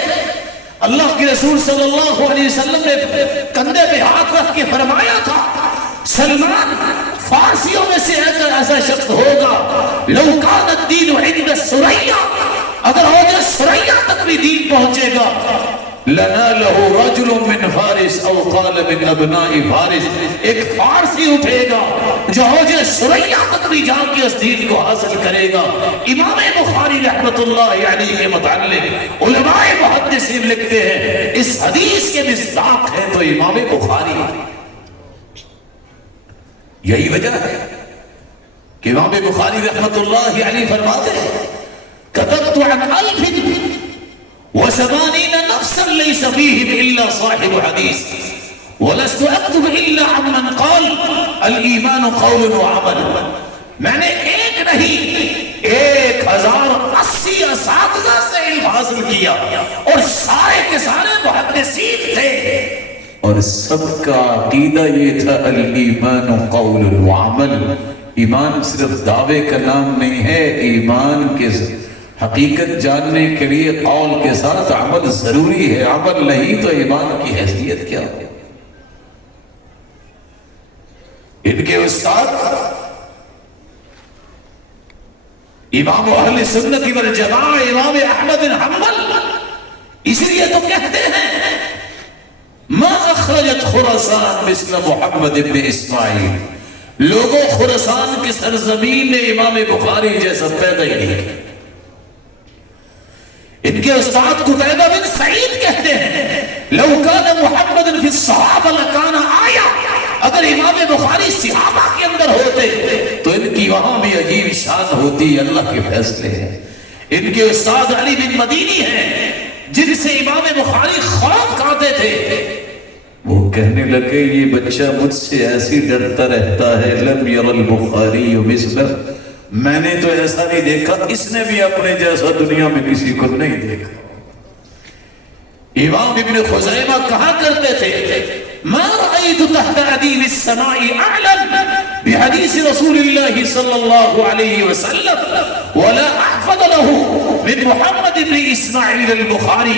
اللہ کے رسول صلی اللہ علیہ وسلم نے کندھے پہ ہاتھ رکھ کے فرمایا تھا سلمان فارسیوں میں سے ایسا شخص ہوگا لو کان الدین عند السریا، اگر ہو جائے سریا تک بھی دین پہنچے گا، لنالہ رجل من فارس او قال من ابناء فارس، ایک فارسی اٹھے گا جو ہو جائے سریا تک بھی جا کے اس دین کو حاصل کرے گا۔ امام بخاری رحمت اللہ علیہ کے متعلق علماء محدثین لکھتے ہیں اس حدیث کے مصداق ہے تو امام بخاری۔ یہی وجہ ہے کہ امام بخاری رحمت اللہ علیہ فرماتے ہیں كتبت عن 1080 نفسا ليس فيهم إلا صاحب حديث ولست أكتب إلا عمن قال الإيمان قول وعمل، میں نے ایک نہیں 1080 اساتذہ سے علم حاصل کیا اور سارے کے سارے محدثین تھے، اور سب کا عقیدہ یہ تھا الایمان قول وعمل، ایمان صرف دعوے کا نام نہیں ہے، ایمان کے حقیقت جاننے کے لیے قول کے ساتھ عمل ضروری ہے، عمل نہیں تو ایمان کی حیثیت کیا ہے؟ ان کے استاد امام اہل سنت والجماعہ امام احمد بن حنبل اس لیے تو کہتے ہیں ما اخرجت خراسان مثل محمد بن اسماعیل، لوگوں خراسان کی سرزمین نے امام بخاری جیسا پیدا ہی نہیں کیا۔ ان کے استاد قتیبہ بن سعید کہتے ہیں لو کان محمد فی الصحابہ لکان آیا، اگر امام بخاری صحابہ کے اندر ہوتے تو ان کی وہاں بھی عجیب شان ہوتی، اللہ کے فیصلے ہیں۔ ان کے استاد علی بن مدینی ہیں جن سے امام بخاری خوف کھاتے تھے، وہ کہنے لگے یہ بچہ مجھ سے ایسی ڈرتا رہتا ہے، لم یر البخاری مثلہ، میں نے تو ایسا نہیں دیکھا، اس نے بھی اپنے جیسا دنیا میں کسی کو نہیں دیکھا۔ امام ابن خزیمہ کہا کرتے تھے ما رأيت تحت أديم السماء أعلم بحديث رسول الله صلى الله عليه وسلم ولا أحفظ له من محمد بن اسماعیل البخاری۔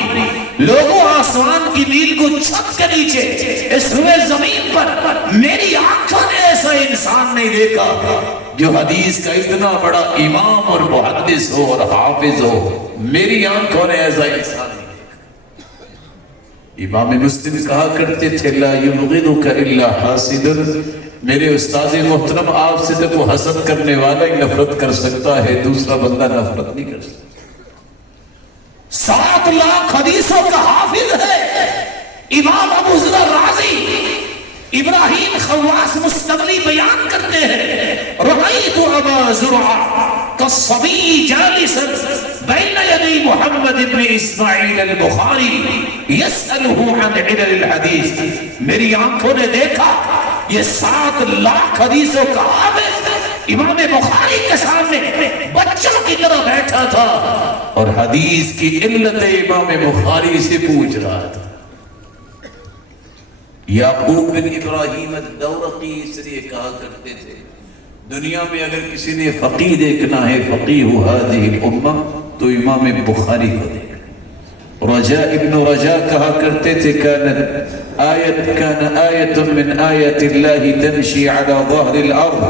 لوگوں آسمان کی میل کو چھت کے نیچے اس روئے زمین پر میری آنکھوں نے ایسا انسان نہیں دیکھا جو حدیث کا اتنا بڑا امام اور محدث ہو اور حافظ ہو، میری آنکھوں نے ایسا انسان نہیں۔ امام مسلم کہا کرتے تھے لا یبغضک الا حاسد، میرے استاد محترم آپ سے تو وہ حسد کرنے والا ہی نفرت کر سکتا ہے، دوسرا بندہ نفرت نہیں کر سکتا۔ 7 لاکھ حدیثوں کا حافظ ہے امام ابو ذر رازی۔ ابراہیم خواص مستقلی بیان کرتے ہیں رأیت ابا زرعہ کالصبی جالسا بین یدی محمد بن اسماعیل البخاری یسألہ عن علل الحدیث، میری آنکھوں نے دیکھا یہ 7 لاکھ حدیثوں کا حافظ امام بخاری کے سامنے بچوں کی طرح بیٹھا تھا اور حدیث کی علت امام بخاری سے پوچھ رہا تھا۔ یعقوب بن ابراہیم الدورقی اس لیے کہا کرتے تھے دنیا میں اگر کسی نے فقیہ دیکھنا ہے فقیہ هذه الامہ تو امام بخاری کو دیکھنا۔ رجاء ابن رجاء کہا کرتے تھے كان آیت من آیت اللہ تمشی علی ظہر الارض،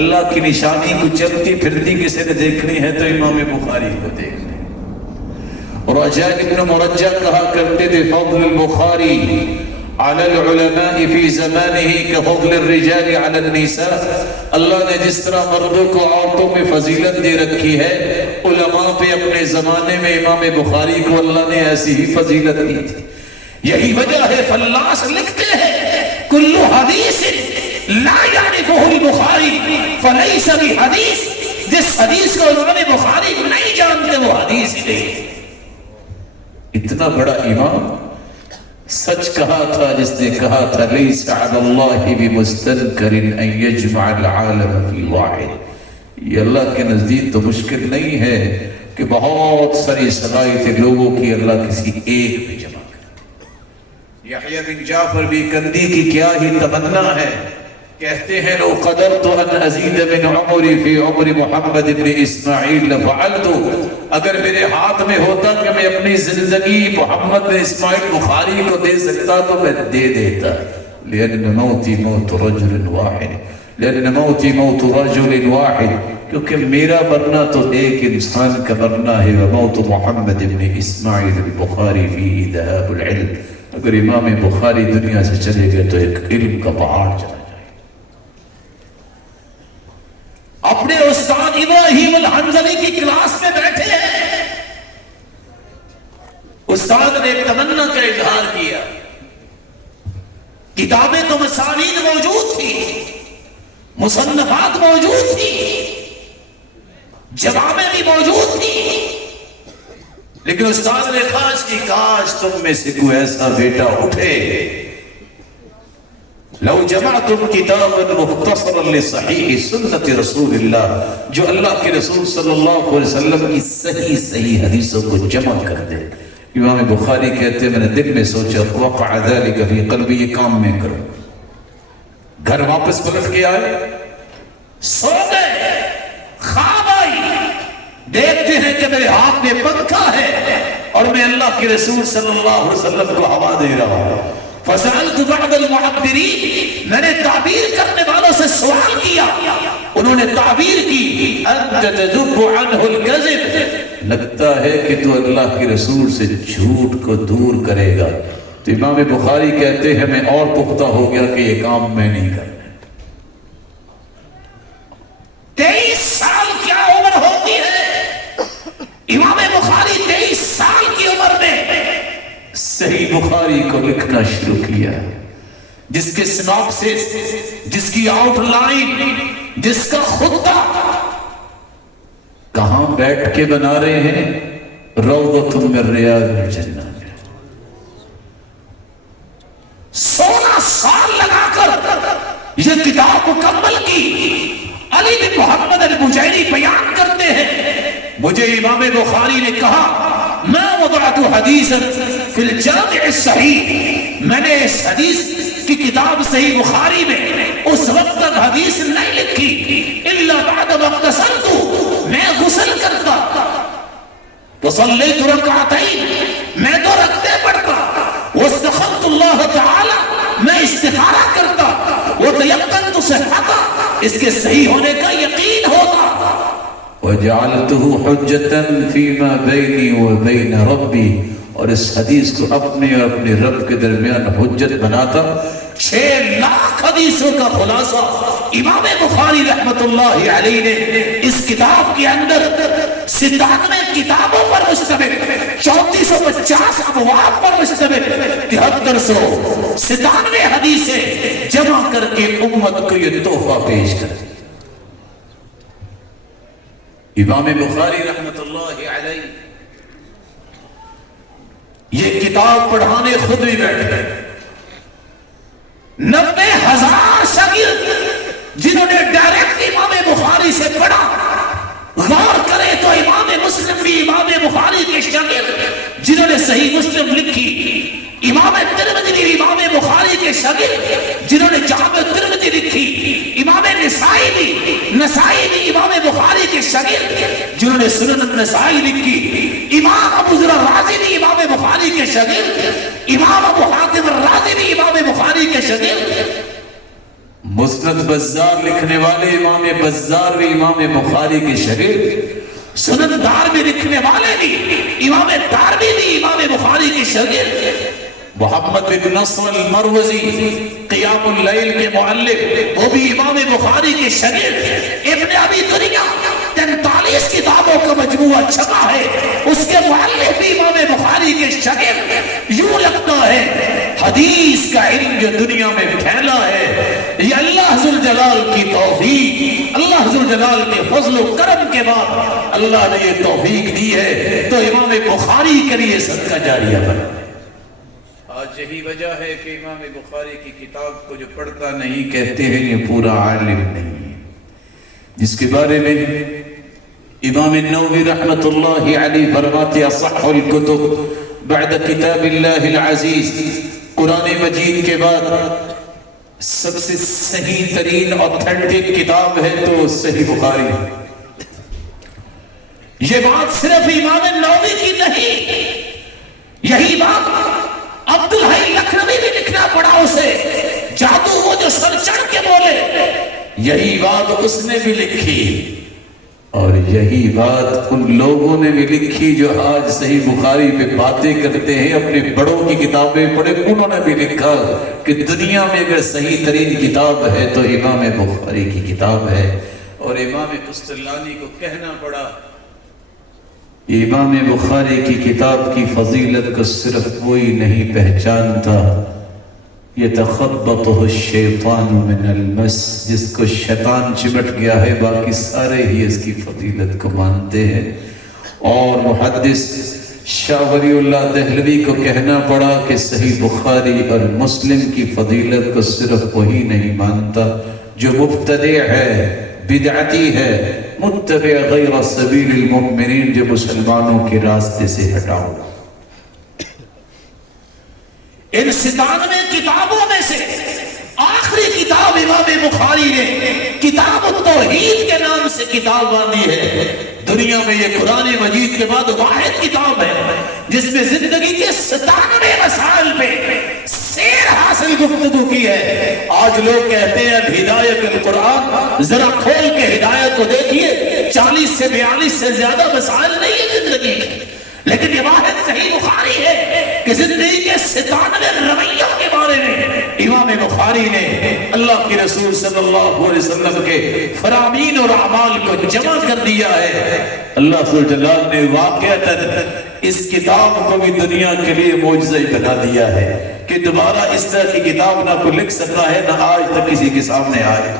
اللہ کی نشانی کو چلتی پھرتی کسی نے دیکھنی ہے تو امام بخاری کو دیکھنا۔ رجاء ابن مرجع کہا کرتے تھے فضل البخاری على العلماء في زمانه كفضل الرجال على النساء، اللہ نے جس طرح مردوں کو عورتوں میں فضیلت دے رکھی ہے علماء پہ اپنے زمانے میں امام بخاری کو اللہ نے ایسی ہی فضیلت دی تھی۔ یہی وجہ ہے فلاس لکھتے ہیں کل حدیث لا يعرفه البخاری فليس بحدیث، جس حدیث کو امام بخاری نہیں جانتے وہ حدیث ہی نہیں۔ اتنا بڑا امام سچ کہا تھا جس نے کہا تھا لیس علی اللہ بمستنکر ان یجمع العالم فی واحد، یہ اللہ کے نزدیک تو مشکل نہیں ہے کہ بہت ساری صلاحیتیں لوگوں کی اللہ کسی ایک میں جمع کرے۔ یحییٰ بن جعفر بھی کندی کی کیا ہی تمنا ہے، کہتے ہیں لو قدرت ان ازید من عمری فی عمر محمد بن اسماعیل لفعلت، اگر میرے ہاتھ میں ہوتا کہ میں اپنی زندگی محمد بن اسماعیل بخاری کو دے سکتا تو میں دے دیتا، لأن موتی موت رجل واحد، لأن موتی موت رجل واحد، کیونکہ میرا مرنا تو ایک انسان کا مرنا ہے، وموت محمد بن اسماعیل بخاری فیہ ذہاب العلم، اگر امام بخاری دنیا سے چلے گئے تو ایک علم کا پہاڑ چلا۔ اپنے استاد ابراہیم الحنظلی کی کلاس میں بیٹھے ہیں، استاد نے ایک تمنا کا اظہار کیا، کتابیں تو مسانید موجود تھی، مصنفات موجود تھی، جوابیں بھی موجود تھی، لیکن استاد نے خواہش کی کاش تم میں سے کوئی ایسا بیٹا اٹھے لو جمعتم کتابا مختصرا لصحیح سنت رسول اللہ، جو اللہ کے رسول صلی اللہ علیہ وسلم کی صحیح حدیثوں کو جمع کر دے۔ امام بخاری کہتے ہیں میں نے دل میں سوچا وقع ذلك فی قلبی، یہ کام میں کروں۔ گھر واپس پلٹ کے آئے، سو گئے، خواب آئی، دیکھتے ہیں کہ میرے ہاتھ میں پنکھا ہے اور میں اللہ کے رسول صلی اللہ علیہ وسلم کو ہوا دے رہا ہوں۔ فسألت بعض المعبرین، میں نے تعبیر کرنے والوں سے سوال کیا، انہوں نے تعبیر کی انت تذب عنہ الکذب، لگتا ہے کہ تو اللہ کے رسول سے جھوٹ کو دور کرے گا. تو امام بخاری کہتے ہیں میں اور پختہ ہو گیا کہ یہ کام میں نہیں کرنا. 23 سال کیا عمر ہوتی ہے؟ امام بخاری 23 سال کی عمر میں صحیح بخاری کو لکھنا شروع کیا، جس کے سناپسس، جس کی آؤٹ لائن، جس کا خطہ کہاں بیٹھ کے بنا رہے ہیں؟ روضۃ من ریاض الجنہ میں. 16 سال لگا کر یہ کتاب مکمل کی. علی بن محمد البجیری بیان کرتے ہیں مجھے امام بخاری نے کہا ما وضعت حدیثا فی الجامع الصحیح، میں نے اس حدیث کی کتاب صحیح بخاری میں اس وقت تک حدیث نہیں لکھی الا بعد ما اغتسلت، میں غسل کرتا وصلیت رکعتین، میں 2 رکعتیں پڑھتا، واستخرت اللہ تعالی، میں استخارہ کرتا، وتیقنت صحتہ، اس کے صحیح ہونے کا یقین ہوتا. وجعلته حجة فيما بيني وبين ربي، اور اس حدیث کو اپنے اور اپنے رب کے درمیان حجت بناتا. 6 لاکھ حدیثوں کا خلاصہ امام بخاری رحمت اللہ علیہ نے اس کتاب کے اندر 97 کتابوں پر مشتمل، 3450 ابواب پر مشتمل 7397 حدیثیں جمع کر کے امت کو یہ تحفہ پیش کر دی. امام بخاری رحمت اللہ علیہ یہ کتاب پڑھانے خود بھی بیٹھے. 90,000 شاگرد جنہوں نے ڈائریکٹ امام بخاری سے پڑھا. غور کریں تو امام مسلم بھی امام بخاری کے شاگرد جنہوں نے صحیح مسلم لکھی، امام ترمذی بھی امام بخاری کے شاگرد جنہوں نے جامع ترمذی لکھی، امام نسائی بھی امام بخاری کے شاگرد جنہوں نے سنن النسائی لکھی، امام ابو ذر الرازی بھی امام بخاری کے شاگرد، امام ابو حاتم الرازی بھی امام بخاری کے شاگرد. مسند بزار لکھنے والے امام بزار بھی امام بخاری کے شاگرد، سنن دارمی لکھنے والے بھی امام دارمی بھی امام بخاری کے شاگرد. محمد بن نصر المروزی قیام اللیل کے مؤلف وہ بھی امام بخاری کے شاگرد. ابن ابی دنیا 43 کتابوں کا مجموعہ چھپا ہے، اس کے مؤلف بھی امام بخاری کے شاگرد. یوں لگتا ہے حدیث کا علم جو دنیا میں پھیلا ہے یہ اللہ ذوالجلال کی توفیق، اللہ ذوالجلال کے فضل و کرم کے بعد اللہ نے یہ توفیق دی ہے تو امام بخاری کے لیے صدقہ جاریہ بنا. آج یہی وجہ ہے کہ امام بخاری کی کتاب کو جو پڑھتا نہیں کہتے ہیں یہ پورا عالم نہیں ہے. جس کے بارے میں امام النووی رحمت اللہ علیہ فرماتے اصح الکتب بعد کتاب اللہ العزیز، قرآن مجید کے بعد سب سے صحیح ترین اوتھینٹک کتاب ہے تو صحیح بخاری. یہ بات صرف امام النووی کی نہیں، یہی بات عبدالحی لکھنوی بھی لکھنا پڑا اسے، جادو وہ جو سر چڑھ کے بولے، یہی بات اس نے بھی لکھی اور یہی بات ان لوگوں نے بھی لکھی جو آج صحیح بخاری پہ باتیں کرتے ہیں. اپنے بڑوں کی کتابیں پڑھے، انہوں نے بھی لکھا کہ دنیا میں اگر صحیح ترین کتاب ہے تو امام بخاری کی کتاب ہے. اور امام قسطلانی کو کہنا پڑا امام بخاری کی کتاب کی فضیلت کو صرف وہی نہیں پہچانتا یتخبطہ الشیطان من المس، جس کو شیطان چمٹ گیا ہے، باقی سارے ہی اس کی فضیلت کو مانتے ہیں. اور محدث شاہ ولی اللہ دہلوی کو کہنا پڑا کہ صحیح بخاری اور مسلم کی فضیلت کو صرف وہی نہیں مانتا جو مبتدع ہے، بدعتی ہے، متبع غیر سبیل المؤمنین، جو مسلمانوں کے راستے سے ہٹاؤ. ان 97 کتابوں میں سے آخری کتاب امام بخاری نے کتاب التوحید کے نام سے کتاب باندھی ہے. دنیا میں یہ قرآن مجید کے بعد واحد کتاب ہے جس میں زندگی کے 97 مسائل پہ سیر اصل گفتگو کی ہے. آج لوگ کہتے ہیں ہدایت القرآن، ذرا کھول کے ہدایت کو دیکھیے. 40 سے 42 سے زیادہ مسائل نہیں ہے زندگی کے، لیکن یہ واحد صحیح بخاری ہے کہ زندگی کے 97 رویوں کے بارے میں امام بخاری نے اللہ کے رسول صلی اللہ علیہ وسلم کے فرامین اور اعمال کو جمع کر دیا ہے. اللہ ذوالجلال نے واقعتاً اس کتاب کو بھی دنیا کے لیے معجزہ بنا دیا ہے کہ دوبارہ اس طرح کی کتاب نہ کوئی لکھ سکا ہے، نہ آج تک کسی کے سامنے آئے.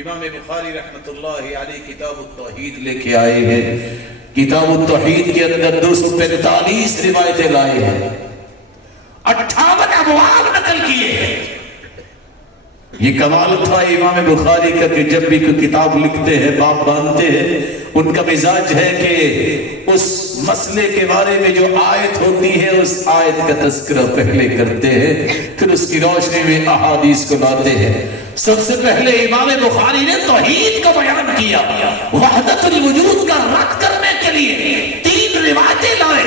امام بخاری رحمت اللہ علیہ کتاب التوحید لے کے آئے ہیں. کتاب التوحید کے اندر 245 روایتیں لائے ہیں، 58 ابواب نقل کیے ہیں. یہ کمال تھا امام بخاری کا کہ جب بھی کوئی کتاب لکھتے ہیں، باب باندھتے ہیں، ان کا مزاج ہے کہ اس مسئلے کے بارے میں جو آیت ہوتی ہے اس آیت کا تذکرہ پہلے کرتے ہیں، پھر اس کی روشنی میں احادیث کو لاتے ہیں. سب سے پہلے امام بخاری نے توحید کا بیان کیا، وحدت الوجود کا رد کرنے کے لیے 3 روایتیں لائے.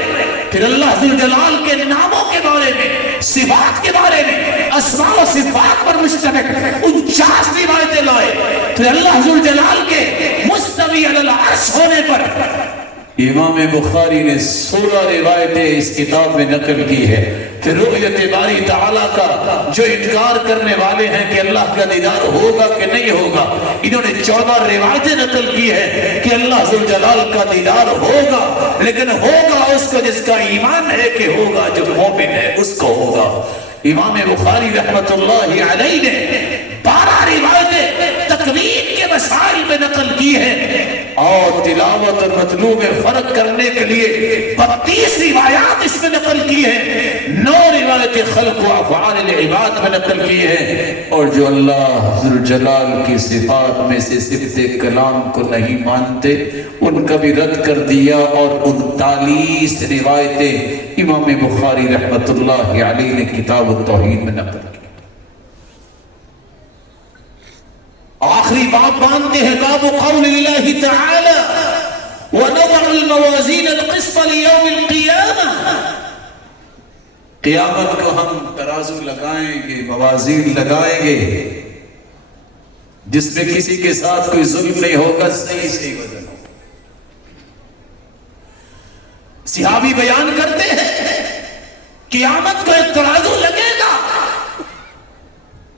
پھر اللہ ذوالجلال کے ناموں کے بارے میں، صفات کے بارے میں، اسماء و صفات پر مشتمل 49 روایتیں لائے. پھر اللہ ذوالجلال کے مستوی علی العرش ہونے پر امام بخاری نے 16 روایتیں اس کتاب میں نقل کی ہے. پھر رؤیت باری تعالیٰ کا جو انکار کرنے والے ہیں کہ اللہ کا دیدار ہوگا کہ نہیں ہوگا، انہوں نے 14 روایتیں نقل کی ہے کہ اللہ ذوالجلال کا دیدار ہوگا، لیکن ہوگا اس کو جس کا ایمان ہے کہ ہوگا، جو مومن ہے اس کو ہوگا. امام بخاری رحمت اللہ علیہ نے 12 روایتیں تکوین کے مسائل میں نقل کی ہیں، اور تلاوت اور مطلوب میں فرق کرنے کے لیے 32 روایات اس میں نقل کی ہیں. 9 روایتیں خلق و افعال العباد میں نقل کی ہیں، اور جو اللہ ذوالجلال کی صفات میں سے صفت کلام کو نہیں مانتے ان کا بھی رد کر دیا. اور 39 روایتیں امام بخاری رحمت اللہ علیہ نے کتاب التوحید میں نقل کی. آخری باب باندھتے ہیں، باب قول اللہ تعالی وَنَضَعُ الْمَوَازِينَ الْقِسْطَ لِيَوْمِ الْقِيَامَةِ. قیامت کو ہم ترازو لگائیں گے، موازین لگائیں گے جس میں کسی کے ساتھ کوئی ظلم نہیں ہوگا، صحیح صحیح وزن ہوگا. صحابی بیان کرتے ہیں قیامت کو ایک ترازو لگے گا،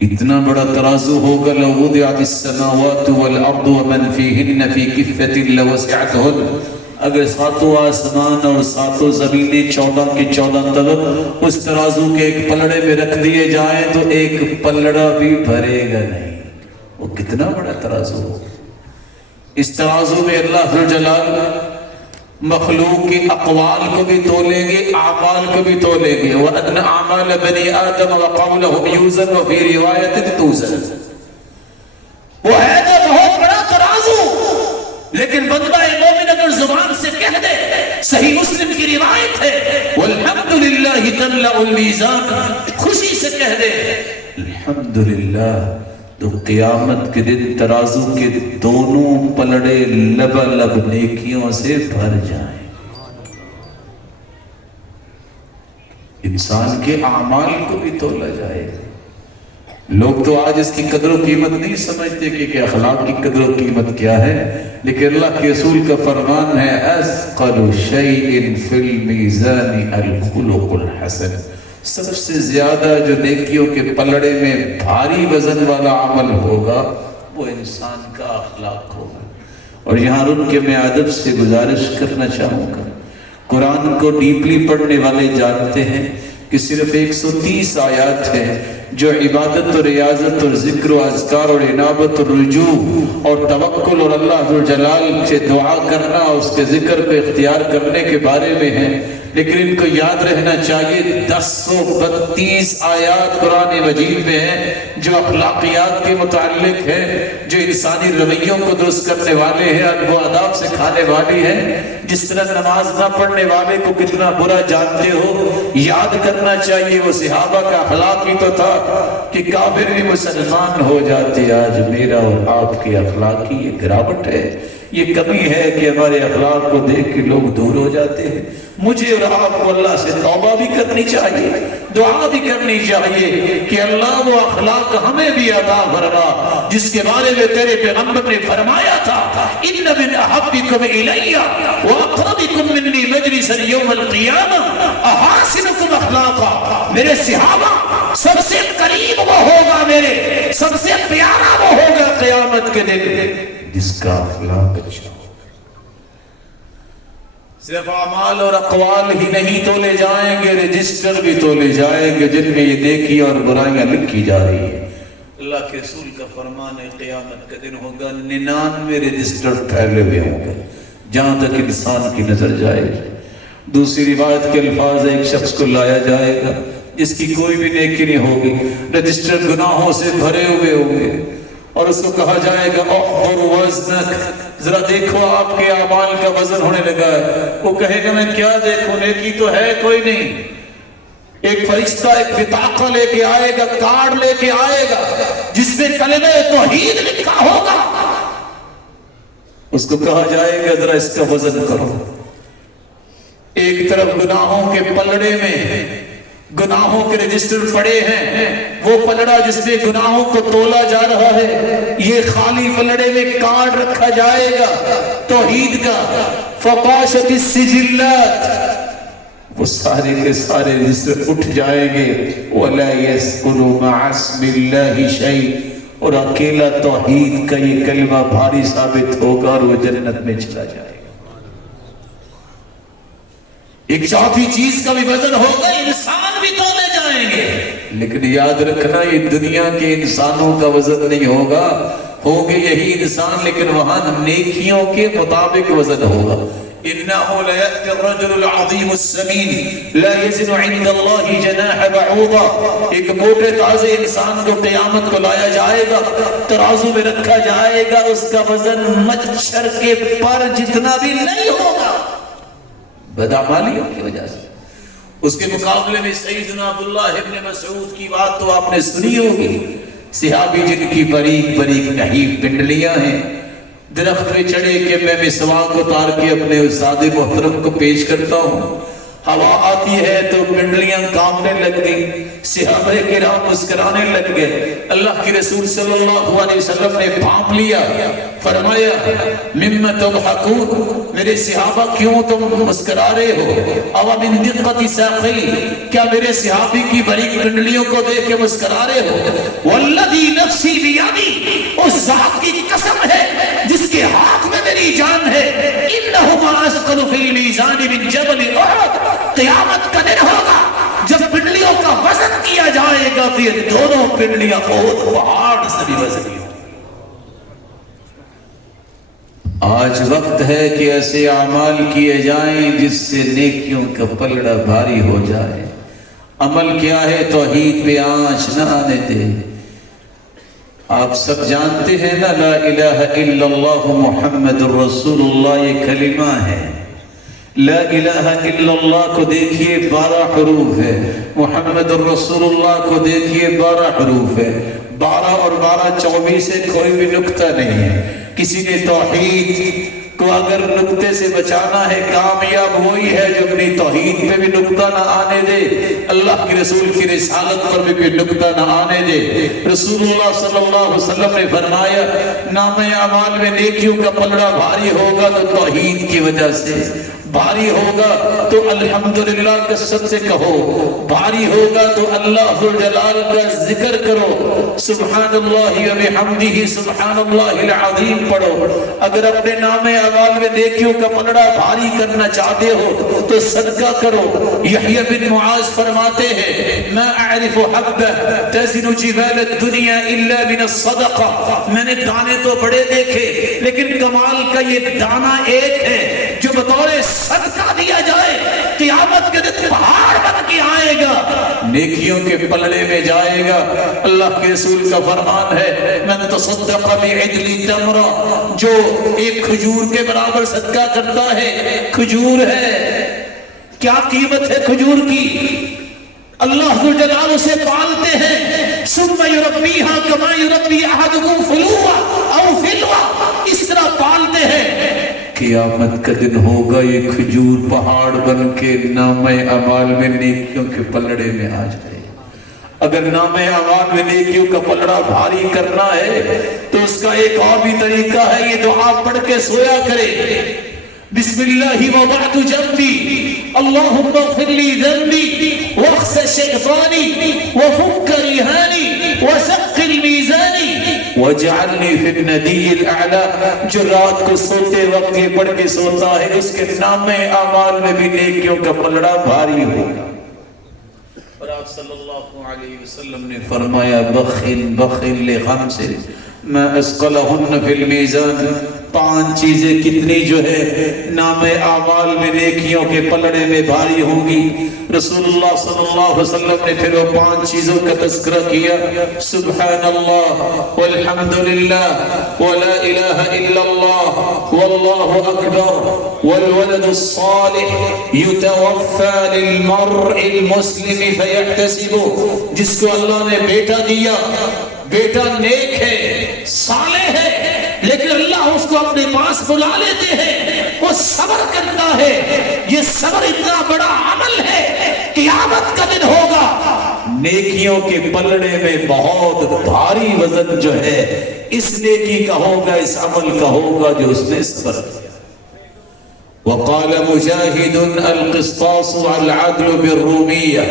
اتنا بڑا ترازو ہوگا، لو وضعت السماوات والارض ومن فیہن فی کفۃ لوسعتہن. اگر 7 آسمان اور 7 زمینیں 14 کے 14 طرف اس ترازو کے ایک پلڑے میں رکھ دیے جائیں تو ایک پلڑا بھی بھرے گا نہیں. وہ کتنا بڑا ترازو ہو. اس ترازو میں اللہ ذوالجلال مخلوق کی اقوال کو بھی تولیں گے، اعمال کو بھی تولیں گے. وَأَنَّ أَعْمَالَ بَنِي آدَمَ وَقَوْلَهُمْ يُوزَنُ وَفِي رِوَایَةٍ تُوزَنُ. وہ ہے تو بہت بڑا ترازو، لیکن بندہ مومن اگر زبان سے کہہ دے، صحیح مسلم کی روایت ہے، وَالْحَمْدُلِلَّهِ تَمْلَأُ الْمِيزَانَ، خوشی سے کہہ دے الحمدللہ، تو قیامت کے دن ترازو کے دونوں پلڑے لبالب نیکیوں سے بھر جائیں. انسان کے اعمال کو بھی تولا جائے. لوگ تو آج اس کی قدر و قیمت نہیں سمجھتے کہ اخلاق کی قدر و قیمت کیا ہے، لیکن اللہ کے رسول کا فرمان ہے اثقل شیء فی المیزان الخلق الحسن. سب سے زیادہ جو نیکیوں کے پلڑے میں بھاری وزن والا عمل ہوگا وہ انسان کا اخلاق ہوگا. اور یہاں رک کے میں ادب سے گزارش کرنا چاہوں گا، قرآن کو ڈیپلی پڑھنے والے جانتے ہیں کہ صرف 130 آیات ہیں جو عبادت اور ریاضت اور ذکر و اذکار اور انابت اور رجوع اور توکل اور اللہ ذوالجلال سے دعا کرنا، اس کے ذکر کو اختیار کرنے کے بارے میں ہیں. لیکن ان کو یاد رہنا چاہیے 132 آیات قرآن مجید میں ہیں جو اخلاقیات کے متعلق ہیں، جو انسانی رویوں کو درست کرنے والے ہیں، وہ آداب سکھانے والی ہیں. جس طرح نماز نہ پڑھنے والے کو کتنا برا جانتے ہو، یاد کرنا چاہیے وہ صحابہ کا اخلاق ہی تو تھا کہ کافر بھی مسلمان ہو جاتے. آج میرا اور آپ کی اخلاقی یہ گراوٹ ہے یہ کمی ہے کہ ہمارے اخلاق کو دیکھ کے لوگ دور ہو جاتے ہیں. مجھے اور آپ کو اللہ سے توبہ بھی کرنی چاہیے, دعا بھی کرنی چاہیے کہ اللہ وہ اخلاق ہمیں بھی عطا فرما جس کے بارے میں تیرے پیغمبر نے فرمایا تھا, ان من احبکم الی واقربکم منی مجلسا یوم القیامہ احاسنکم اخلاقا. میرے صحابہ سب سے قریب وہ ہوگا, میرے سب سے پیارا وہ ہوگا قیامت کے دن جس کا اخلاق اچھا ہو. صرف اعمال اور اقوال ہی نہیں تولے جائیں گے, رجسٹر بھی تولے جائیں گے جن میں یہ نیکی اور برائیاں لکھی جا رہی ہیں. اللہ کے رسول کا فرمان ہے قیامت کا دن ہوگا 99 رجسٹر پھیلے ہوئے ہوں گے جہاں تک انسان کی نظر جائے گی. دوسری روایت کے الفاظ ایک شخص کو لایا جائے گا جس کی کوئی بھی نیکی نہیں ہوگی, رجسٹر گناہوں سے بھرے ہوئے ہوں گے, اور اس کو کہا جائے گا احضر وزنک, ذرا دیکھو آپ کے اعمال کا وزن ہونے لگا ہے. وہ کہے گا میں کیا دیکھوں, نیکی تو ہے کوئی نہیں. ایک فرشتہ ایک بطاقہ لے کے آئے گا, کارڈ لے کے آئے گا جس میں کلمہ توحید لکھا ہوگا. اس کو کہا جائے گا ذرا اس کا وزن کرو. ایک طرف گناہوں کے پلڑے میں گناہوں کے رجسٹر پڑے ہیں, وہ پلڑا جس میں گناہوں کو تولا جا رہا ہے, یہ خالی پلڑے میں کارڈ رکھا جائے گا توحید کا. فطاشت السجلات, وہ سارے کے سارے رجسٹر اٹھ جائیں گے. ولا يذكر مع اسم الله شيء, اور اکیلا توحید کا یہ کلمہ بھاری ثابت ہوگا اور وہ جنت میں چلا جائے گا. ایک چوتھی چیز کا بھی وزن ہوگا, انسان بھی تولے جائیں گے. لیکن یاد رکھنا یہ دنیا کے انسانوں کا وزن نہیں ہوگا, ہوگے یہی انسان لیکن وہاں نیکیوں کے مطابق وزن ہوگا. انه ليأتي الرجل العظيم السمين لا يزن عند الله جناح بعوضة. ایک موٹے تازے انسان کو قیامت کو لایا جائے گا, ترازو میں رکھا جائے گا, اس کا وزن مچھر کے پر جتنا بھی نہیں ہوگا بدعمالیوں کی وجہ سے. اس کے مقابلے میں سیدنا عبداللہ ابن مسعود کی بات تو آپ نے سنی ہوگی, صحابی جن کی باریک باریک نحیف پنڈلیاں ہیں, درخت پہ چڑھے کہ میں مسواک اتار کے اپنے استاد محترم کو پیش کرتا ہوں, ہوا آتی ہے تو پنڈلیاں کامنے لگ گئی, صحابہ کرام مسکرانے لگ گئے. اللہ کے رسول صلی اللہ علیہ وسلم نے بھانپ لیا, فرمایا مما تضحکون, میرے صحابہ کیوں تم مسکرا رہے ہو؟ او من دقت ساقی, کیا میرے صحابی کی باریک پنڈلیوں کو دیکھ کے مسکرا رہے ہو؟ والذی نفسی بیدی, اس ذات کی قسم ہے جس کے ہاتھ میں میری جان ہے, انہما اثقل فی المیزان من جبل احد. قیامت کا دن ہوگا جب پنڈلیوں کا وزن کیا جائے گا تو یہ دونوں پنڈلیاں احد پہاڑ سے بھی وزنی ہوں. آج وقت ہے کہ ایسے اعمال کیے جائیں جس سے نیکیوں کا پلڑا بھاری ہو جائے. عمل کیا ہے؟ توحید پہ آنچ نہ آنے دے. آپ سب جانتے ہیں نا لا الہ الا اللہ محمد الرسول اللہ, یہ کلمہ ہے. لا الہ الا اللہ کو دیکھیے 12 حروف ہے, محمد الرسول اللہ کو دیکھیے 12 حروف ہے. 12 اور 12 24 سے کوئی بھی نکتہ نہیں ہے. کسی نے توحید کو اگر نکتے سے بچانا ہے, کامیاب وہی ہے جو اپنی توحید پہ بھی نکتہ نہ آنے دے, اللہ کے رسول کی رسالت پر بھی کوئی نکتہ نہ آنے دے. رسول اللہ صلی اللہ علیہ وسلم نے فرمایا نامہ اعمال میں نیکیوں کا پلڑا بھاری ہوگا تو توحید کی وجہ سے, بھاری ہوگا تو الحمدللہ کثرت سے کہو, بھاری ہوگا تو اللہ ذوالجلال کا ذکر کرو, سبحان اللہ و بحمدہ سبحان اللہ العظیم پڑھو. اگر اپنے نام اعمال میں نیکیوں کا پلڑا بھاری کرنا چاہتے ہو تو صدقہ کرو. یحییٰ بن معاذ فرماتے ہیں ما اعرف حبہ تزن جبال الدنیا الا من الصدقہ, میں نے دانے تو بڑے دیکھے لیکن کمال کا یہ دانہ ایک ہے جو بطور صدقہ دیا جائے, قیامت کے دن پہاڑ بن کے آئے گا, نیکیوں کے پلڑے میں جائے گا. اللہ کے رسول کا فرمان ہے من تصدق بعدل تمرہ, جو ایک کھجور کے برابر صدقہ کرتا ہے. کھجور ہے, کیا قیمت ہے کھجور کی؟ اللہ ذوالجلال اسے پالتے ہیں. ثم یربیہا کما یربی احدکم فلوا او فلوا, اس طرح پالتے ہیں قیامت کا دن ہوگا یہ کھجور پہاڑ بن کے نامہ اعمال میں نیکیوں کے پلڑے میں آ جائے. اگر نامہ اعمال میں نیکیوں کا پلڑا بھاری کرنا ہے تو اس کا ایک اور بھی طریقہ ہے, یہ دعا پڑھ کے سویا کرے. بسم اللہ وضعت جنبی اللہم اغفر لی ذنبی واخس شیطانی وفک ریحانی وسقل میزانی وجعلنی فی الندی الاعلی. جو رات کو سوتے وقت یہ پڑھ کے سوتا ہے اس کے نامہ اعمال میں بھی نیکیوں کا پلڑا بھاری ہوگا. اور آپ صلی اللہ علیہ وسلم نے فرمایا بخل لخمس ما اسقلہن فی المیزان. 5 چیزیں کتنی جو ہے نامہ اعمال میں نیکیوں کے پلڑے میں بھاری ہوں گی. رسول اللہ صلی اللہ علیہ وسلم نے پھر وہ 5 چیزوں کا تذکرہ کیا. سبحان اللہ والحمدللہ ولا الہ الا اللہ واللہ اکبر والولد الصالح یتوفى للمرء المسلم فیحتسبه. جس کو اللہ نے بیٹا دیا, بیٹا نیک ہے, صالح ہے, لیکن اللہ اس کو اپنے پاس بلا لیتے ہیں, وہ صبر کرتا ہے. یہ صبر اتنا بڑا عمل ہے, قیامت کا دن ہوگا نیکیوں کے پلڑے میں بہت بھاری وزن جو ہے اس نیکی کا ہوگا, اس عمل کا ہوگا جو اس نے صبر کیا. وقال مجاہد القسطاس العدل بالرومیہ.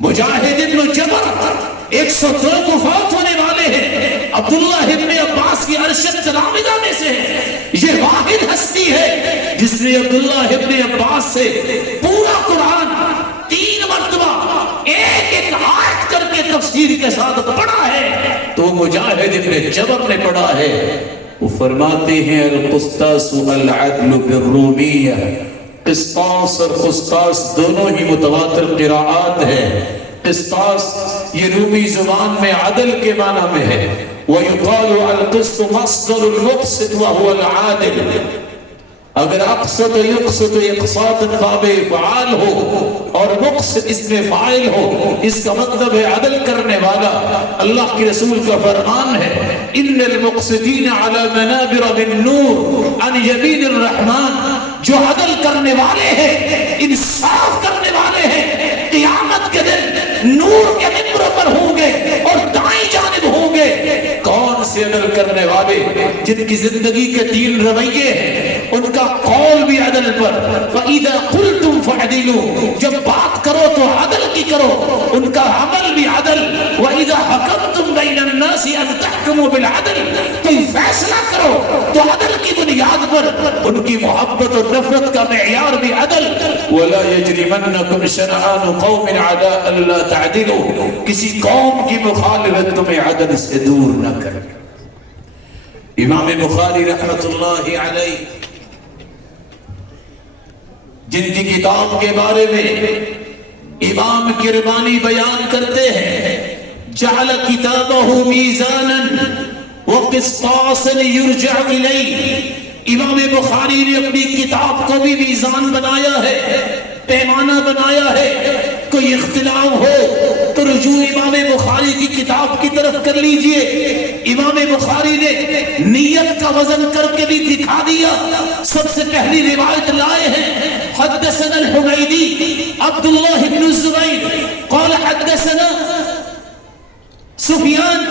مجاہد ابن جبر 102 کو فوت ہونے والے ہیں. عبداللہ ابن عباس کی ارشد تلامذہ میں سے ہے. یہ واحد ہستی ہے جس نے عبداللہ ابن عباس سے پورا قرآن 3 مرتبہ ایک آیت کر کے تفسیر کے ساتھ پڑھا ہے. تو مجاہد ابن جبر نے پڑھا ہے. وہ فرماتے ہیں القسطاس العدل بالرومیہ. قسطاس اور قسطاس دونوں ہی متواتر قراءات ہیں. قسطاس یہ رومی زبان میں عدل کے معنی میں ہے. وَيُقَالُ الْقِسْطُ مَصْدَرُ الْمُقْسِطِ وَهُوَ الْعَادِلِ. اگر اقسط یقسط اقساط باب فعال ہو اور مقسط اس میں فاعل ہو, اس کا مطلب ہے عدل کرنے والا. اللہ کے رسول کا فرمان ہے ان المقسطین علی منابر من نور عن یمین الرحمن. جو عدل کرنے والے ہیں, انصاف کرنے والے ہیں, قیامت کے دن نور کے منبروں پر ہوں گے اور دائیں جانب ہوں گے. کون سے عدل کرنے والے؟ جن کی زندگی کے 3 رویے ہیں, ان کا قول بھی عدل پر. فَإِذَا قُلْتُمْ فَعْدِلُوا. جب بات کرو تو عدل کی کرو. ان کا عمل بھی عدل. وَإِذَا حَكَمْتُمْ بَيْنَ النَّاسِ أَن تَحْكُمُوا بِالْعَدْلِ. کوئی فیصلہ کرو تو عدل کی بنیاد پر. ان کی محبت اور نفرت کا معیار بھی عدل. وَلَا يَجْرِمَنَّكُمْ شَنَآنُ قَوْمٍ عَلَىٰ أَلَّا تَعْدِلُوا. کسی قوم کی مخالفت تمہیں عدل سے دور نہ کرے. امام بخاری رحمت اللہ علیہ جن کی کتاب کے بارے میں امام کرمانی بیان کرتے ہیں جعل کتابہ میزانا وقسطاسا یرجع الیہ. امام بخاری نے اپنی کتاب کو بھی میزان بنایا ہے, پیمانہ بنایا ہے. کوئی اختلاف ہو تو رجوع امام بخاری کی کتاب کی طرف کر لیجئے. امام بخاری نے نیت کا وزن کر کے بھی دکھا دیا. سب سے پہلی روایت لائے ہیں حدثنا الحمیدی عبداللہ بن الزبیر قال حدثنا سفیان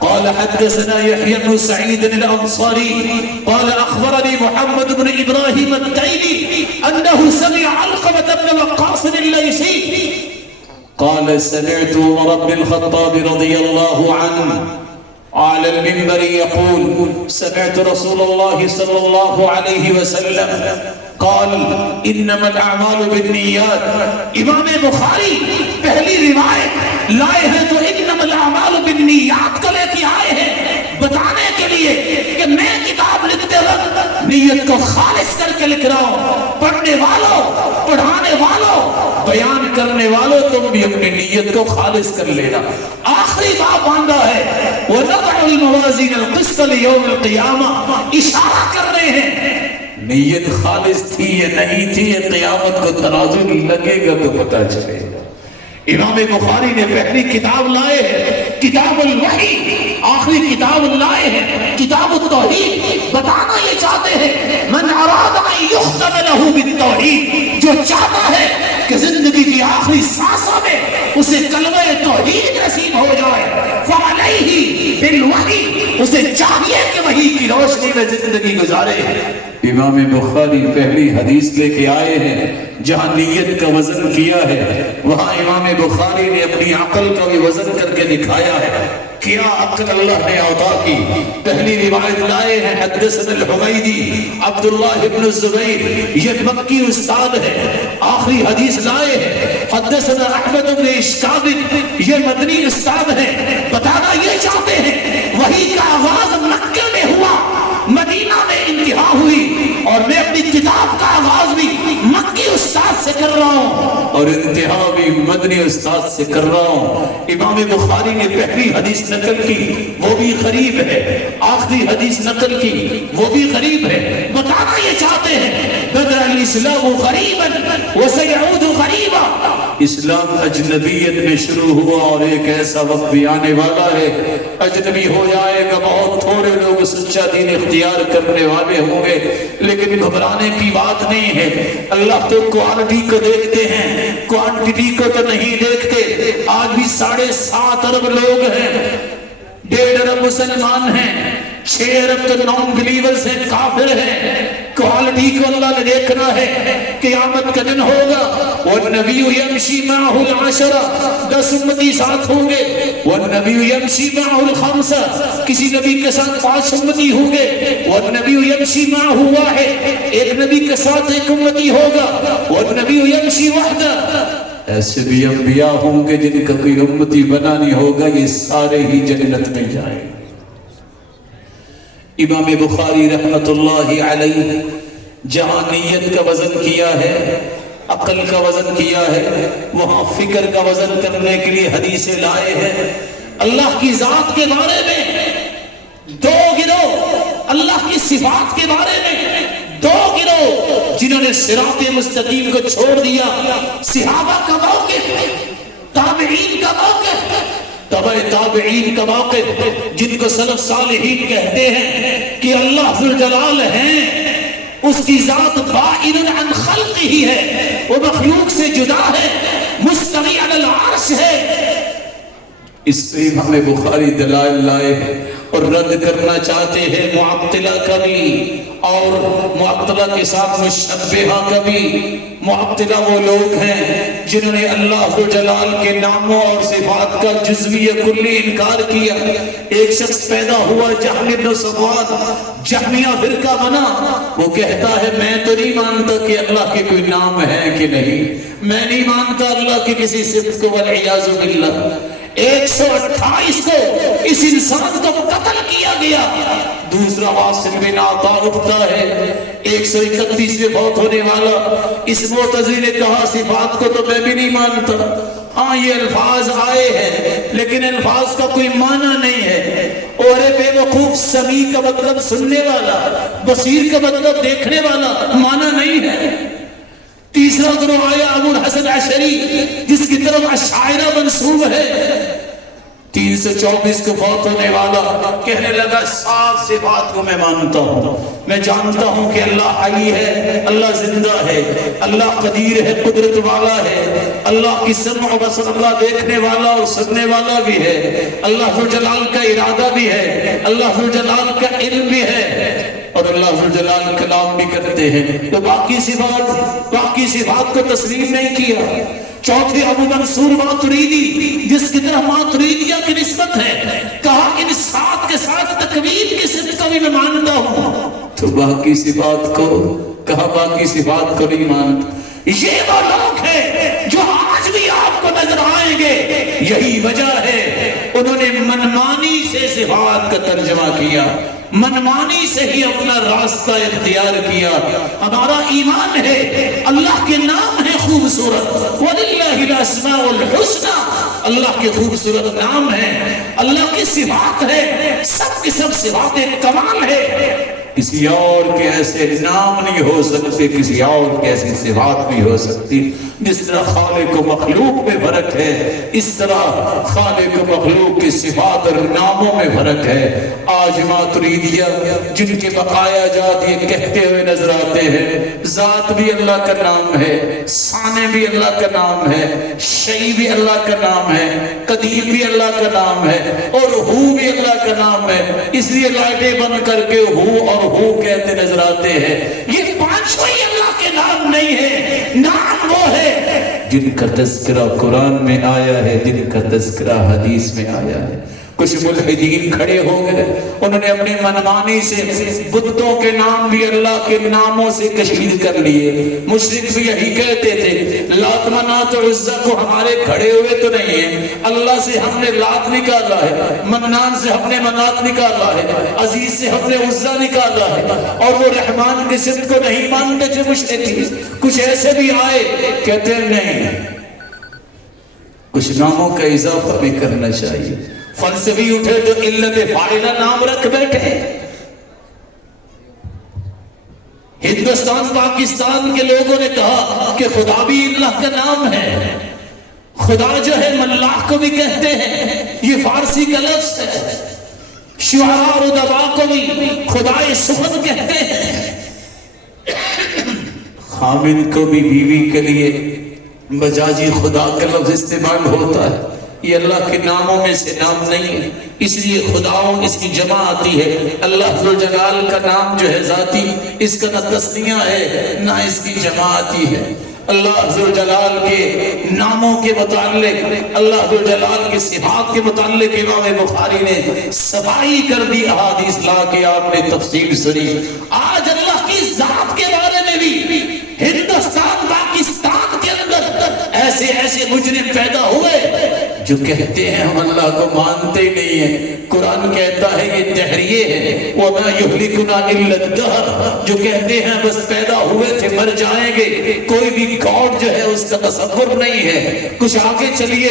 قال حدثنا يحيى بن سعيد الأنصاري قال أخبرني محمد بن إبراهيم التيمي أنه سمع علقمة بن وقاص الليثي قال سمعت عمر بن الخطاب رضي الله عنه على المنبر يقول سمعت رسول الله صلى الله عليه وسلم قال انما الاعمال بالنیات. امام بخاری پہلی روایت لائے ہیں تو انما الاعمال بالنیات کو لے کے آئے ہیں بتانے کے لیے کہ میں کتاب لکھتے وقت نیت کو خالص کر کے لکھ رہا ہوں. پڑھنے والوں, پڑھانے والوں, بیان کرنے والوں, تم بھی اپنی نیت کو خالص کر لینا. آخری باب باندھا ہے وَنَضَعُ الْمَوَازِينَ الْقِسْطَ لِيَوْمِ الْقِيَامَةِ. اشارہ کر رہے ہیں نیت خالص تھی یا نہیں تھی, یہ قیامت کو ترازو لگے گا تو پتہ چلے گا. امام بخاری نے پہلی کتاب لائے ہیں کتاب الوحی, آخری کتاب لائے ہیں کتاب التوحید. بتانا یہ چاہتے ہیں من وہی جو چاہتا ہے کہ زندگی کی آخری سانسوں میں اسے کلمہ توحید نصیب ہو جائے، فعلیہ بالوحی، اسے چاہیے کہ وحی کی روشنی میں زندگی گزارے۔ امام بخاری پہلی حدیث لے کے آئے ہیں جہاں نیت کا وزن کیا ہے، وہاں امام بخاری نے اپنی عقل کا بھی وزن کر کے دکھایا ہے۔ کیا عقل اللہ نے عطا کی؟ پہلی روایت لائے ہیں حدثنا الحمیدی عبداللہ ابن الزبیر، یہ مکی استاد ہے۔ آخری حدیث لائے ہیں حدثنا احمد بن اشکاب، یہ مدنی استاد ہے۔ بتانا یہ چاہتے ہیں وحی کا آغاز مکہ میں ہوا، مدینہ میں انتہا ہوئی، اور میں اپنی کتاب کا آغاز بھی مکی استاد سے کر رہا ہوں اور انتہا بھی مدنی استاد سے کر رہا ہوں۔ امام بخاری نے پہلی حدیث نقل کی، وہ بھی غریب ہے، آخری حدیث نقل کی، وہ بھی غریب ہے۔ بتانا یہ چاہتے ہیں بدأ الاسلام غریبا وسيعود غریبا، اسلام اجنبیت میں شروع ہوا اور ایک ایسا وقت بھی آنے والا ہے اجنبی ہو جائے گا، بہت تھوڑے لوگ سچا دین اختیار کرنے والے ہوں گے، لیکن گھبرانے کی بات نہیں ہے۔ اللہ تو کوالٹی کو دیکھتے ہیں، کوانٹٹی کو تو نہیں دیکھتے۔ آج بھی 7.5 ارب لوگ ہیں، 1.5 ارب مسلمان ہیں، 6 ارب تو نان بلیورز ہیں، کافر ہیں۔ کوالٹی کو اللہ نے دیکھنا ہے۔ قیامت کا دن ہوگا والنبی یمشی معه العشرہ، 10 امتی ساتھ ہوں گے، والنبی یمشی معه الخمسہ، کسی نبی کے ساتھ 5 امتی ہوں گے، والنبی یمشی معه واحد، ایک نبی کے ساتھ 1 امتی ہوگا، والنبی یمشی وحدہ۔ ایسے بھی انبیاء ہوں گے جن کا کوئی امتی بنا نہیں ہوگا، یہ سارے ہی جنت میں جائیں۔ امام بخاری رحمت اللہ علیہ جہاں نیت کا وزن کیا ہے، عقل کا وزن کیا ہے، وہاں فکر کا وزن کرنے کے لیے حدیثیں لائے ہیں۔ اللہ کی ذات کے بارے میں 2 گروہ، اللہ کی صفات کے بارے میں 2 گروہ جنہوں نے صراط مستقیم کو چھوڑ دیا۔ صحابہ کا موقف، تابعین کا موقف، تبع تابعین کا موقف، جن کو سلف صالحین کہتے ہیں کہ اللہ ذوالجلال ہیں، اس کی ذات بائن عن خلق ہی ہے، وہ مخلوق سے جدا ہے، مستوی علی العرش ہے۔ اس پہ امام بخاری دلائل لائے ہیں اور رد کرنا چاہتے ہیں معطلہ کا بھی اور معطلہ کے ساتھ مشبہہ کا بھی۔ معطلہ وہ لوگ ہیں جنہوں نے اللہ ذوالجلال کے ناموں اور صفات کا جزوی کلی انکار کیا۔ ایک شخص پیدا ہوا جہل بن صفوان، جہمیہ فرقہ بنا، وہ کہتا ہے میں تو نہیں مانتا کہ اللہ کے کوئی نام ہے کہ نہیں، میں نہیں مانتا اللہ کی کسی صفت کو، والعیاذ باللہ۔ 128 کو اس انسان کو قتل کیا گیا۔ دوسرا واصل بن عطا اٹھتا ہے 131 میں فوت ہونے والا، اس معتزلی نے کہا صفات کو تو میں بھی نہیں مانتا، ہاں یہ الفاظ آئے ہیں لیکن الفاظ کا کوئی معنی نہیں ہے، اور بے وقوف سمیع کا مطلب سننے والا، بصیر کا مطلب دیکھنے والا، معنی نہیں ہے۔ تیسرا گروہ آیا ابو الحسن عشری جس کی طرف اشاعرہ منسوب ہے، 324 کو فوت ہونے والا، کہنے لگا صاف صفات کو میں مانتا ہوں، میں جانتا ہوں کہ اللہ حی ہے، اللہ زندہ ہے، اللہ قدیر ہے، قدرت والا ہے، اللہ کی سمع و بصر، اللہ دیکھنے والا اور سننے والا بھی ہے، اللہ ذوالجلال کا ارادہ بھی ہے، اللہ ذوالجلال کا علم بھی ہے، اور اللہ ذوالجلال کلام بھی کرتے ہیں۔ تو باقی صفات کو تسلیم نہیں کیا۔ چوتھے ابو منصور ماتریدی جس کی طرح ماتریدیہ کی نسبت ہے، کہا ان 7 کے ساتھ تکوین کی صفت کو بھی میں مانتا ہوں، تو باقی صفات کو کہا باقی صفات کو نہیں مانتا۔ یہ وہ لوگ ہیں جو آج بھی آپ کو نظر آئیں گے، یہی وجہ ہے انہوں نے منمانی سے صفات کا ترجمہ کیا، منمانی سے ہی اپنا راستہ اختیار کیا۔ ہمارا ایمان ہے اللہ کے نام ہے خوبصورت، وَلِلَّهِ الْأَسْمَاءُ الْحُسْنَى، اللہ کے خوبصورت نام ہے، اللہ کی صفات ہے، سب کی سب صفات کمال ہے، کسی اور کے ایسے نام نہیں ہو سکتے، کسی اور کی ایسی صفات نہیں ہو سکتی۔ جس طرح خالق و مخلوق میں فرق ہے، اس طرح خالق و مخلوق کی صفات اور ناموں میں فرق ہے۔ آج ماتریدیہ جن کے بقایا جات یہ کہتے ہوئے نظر آتے ہیں ذات بھی اللہ کا نام ہے، سانے بھی اللہ کا نام ہے، شیء بھی اللہ کا نام ہے، قدیم بھی اللہ کا نام ہے، اور ہو بھی اللہ کا نام ہے، اس لیے لائٹیں بند کر کے ہو کہتے نظر آتے ہیں۔ یہ پانچوں ہی اللہ کے نام نہیں ہے، نام وہ ہے جن کا تذکرہ قرآن میں آیا ہے، جن کا تذکرہ حدیث میں آیا ہے۔ کچھ ملحدین کھڑے ہو گئے، انہوں نے اپنی منمانی سے بتوں کے نام بھی اللہ کے ناموں سے کشید کر لیے۔ مشرک بھی یہی کہتے تھے، لات منات و عزا کو ہمارے کھڑے ہوئے تو نہیں ہیں، اللہ سے ہم نے لات نکالا ہے، منان سے ہم نے منات نکالا ہے، عزیز سے ہم نے عزا نکالا ہے، اور وہ رحمان کی صفت کو نہیں مانتے تھے مشرکین۔ کچھ ایسے بھی آئے کہتے ہیں نہیں، کچھ ناموں کا اضافہ بھی کرنا چاہیے۔ فلسفی اٹھے تو علت فاعلہ نام رکھ بیٹھے۔ ہندوستان پاکستان کے لوگوں نے کہا کہ خدا بھی اللہ کا نام ہے، خدا جو ہے ملاح کو بھی کہتے ہیں، یہ فارسی کا لفظ ہے۔ شعراء اور ادباء کو بھی خدائے سخن کہتے ہیں۔ خامد کو بھی بیوی کے لیے مجازی خدا کا لفظ استعمال ہوتا ہے، یہ اللہ کے ناموں میں سے نام نہیں ہے، اس لیے خداؤں اس کی جمع آتی ہے۔ اللہ ذوالجلال کا نام جو ہے ذاتی، اس کا نہ تثنیہ ہے نہ اس کی جمع آتی ہے۔ اللہ ذوالجلال کے ناموں کے متعلق، اللہ ذوالجلال کے صفات کے متعلق امام بخاری نے صفائی کر دی، احادیث لا کے آپ نے تفصیل سنی۔ آج اللہ کی ذات کے بارے میں بھی ہندوستان پاکستان کے اندر ایسے مجرم پیدا ہوئے جو کہتے ہیں ہم اللہ کو مانتے ہی نہیں ہیں۔ قرآن کہتا ہے یہ دہریے ہیں، وَمَا يُهْلِكُنَا إِلَّا الدَّهْرُ، جو کہتے ہیں بس پیدا ہوئے تھے مر جائیں گے، کوئی بھی گاڈ جو ہے اس کا تصور نہیں ہے۔ کچھ آگے چلیے،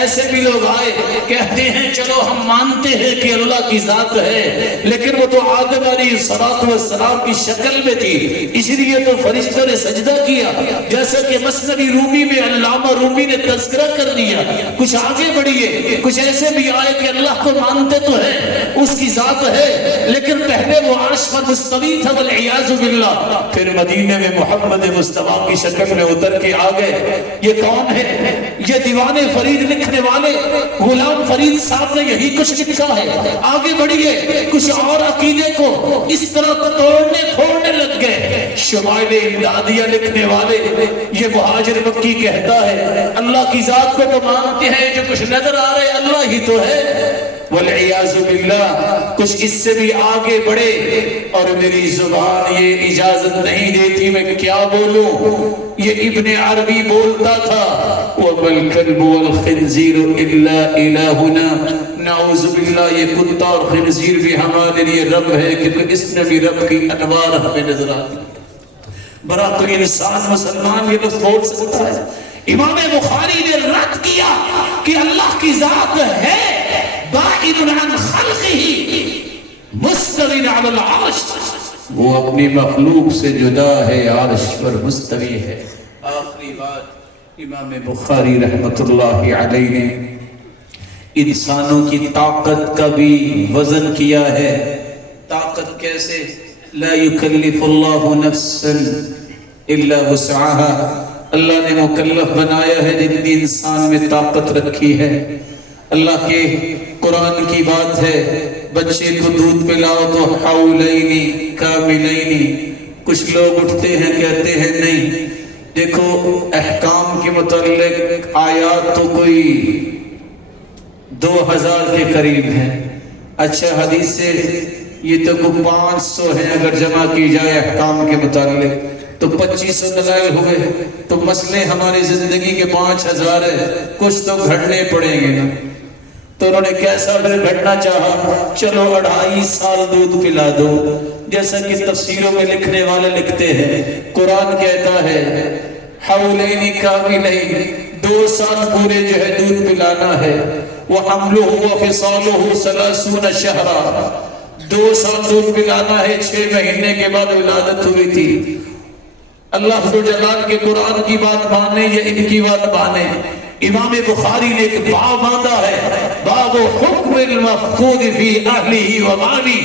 ایسے بھی لوگ آئے کہتے ہیں چلو ہم مانتے ہیں کہ اللہ کی ذات ہے، لیکن وہ تو آدم علیہ السلام کی شکل میں تھی، اس لیے تو فرشتوں نے سجدہ کیا، جیسا کہ مثنوی رومی میں علامہ رومی نے تذکرہ کر دیا۔ کچھ آگے بڑھیے، کچھ ایسے بھی آئے کہ اللہ کو مانتے تو ہے، اس کی ذات ہے، لیکن پہلے وہ عرش پر مستوی تھا والعیاذ باللہ، پھر مدینے میں محمد مصطفیٰ کی شکل میں اتر کے آ گئے۔ یہ کون ہے؟ یہ دیوان فرید لکھنے والے غلام فرید صاحب نے یہی کچھ لکھا ہے۔ آگے بڑھیے، کچھ اور عقیدے کو اس طرح توڑنے پھوڑنے لگ گئے۔ شمائل امدادیہ لکھنے والے یہ مہاجر مکی کہتا ہے اللہ کی ذات کو تو مانتے ہیں، جو کچھ نظر آ رہے اللہ ہی تو ہے، والعیاذ باللہ۔ کچھ اس سے بھی آگے بڑھے، اور میری زبان یہ اجازت نہیں دیتی میں کیا بولوں۔ یہ ابن عربی بولتا تھا وَمَا الْكَلْبُ وَالْخِنْزِيرُ إِلَّا إِلَٰهُنَا، نعوذ باللہ یہ کتا اور خنزیر بھی ہمارے لیے رب ہے، کیونکہ اس نے بھی رب کی انوار ہمیں نظر آتی۔ بڑا کوئی انسان مسلمان یہ لفظ بول سکتا ہے؟ امام بخاری نے رد کیا کہ اللہ کی ذات ہے بائن عن خلقہ مستوی علی العرش، وہ اپنی مخلوق سے جدا ہے، عرش پر مستوی ہے۔ آخری بات، امام بخاری رحمت اللہ علیہ نے انسانوں کی طاقت کا بھی وزن کیا ہے۔ طاقت کیسے؟ لا یکلف اللہ نفسا الا وسعها، اللہ نے مکلف بنایا ہے جتنی انسان میں طاقت رکھی ہے۔ اللہ کے قرآن کی بات ہے، بچے کو دودھ پلاؤ تو حولین کاملین۔ کچھ لوگ اٹھتے ہیں کہتے ہیں نہیں، دیکھو احکام کے متعلق آیات تو کوئی 2000 کے قریب ہیں، اچھا حدیث سے یہ تو کوئی 500 ہیں، اگر جمع کی جائے احکام کے متعلق تو 2500 دلائل ہوئے، تو مسئلے ہماری زندگی کے 5000 ہیں، کچھ تو گھڑنے پڑیں گے نا۔ تو انہوں نے کیسا پھر گھڑنا چاہا، چلو 2.5 سال دودھ پلا دو، جیسا کہ تفسیروں میں لکھنے والے لکھتے ہیں۔ قرآن کہتا ہے حولین کاملین، 2 سال پورے جو ہے دودھ پلانا ہے۔ وحملہ وفصالہ 30 شہرا، 2 سال دودھ پلانا ہے، 6 مہینے کے بعد ولادت ہوئی تھی۔ اللہ جلال کے قرآن کی بات مانے یا ان کی بات مانے، امام بخاری نے ایک باب باندھا ہے، باب حکم المفقود فی اہلہ و مالی۔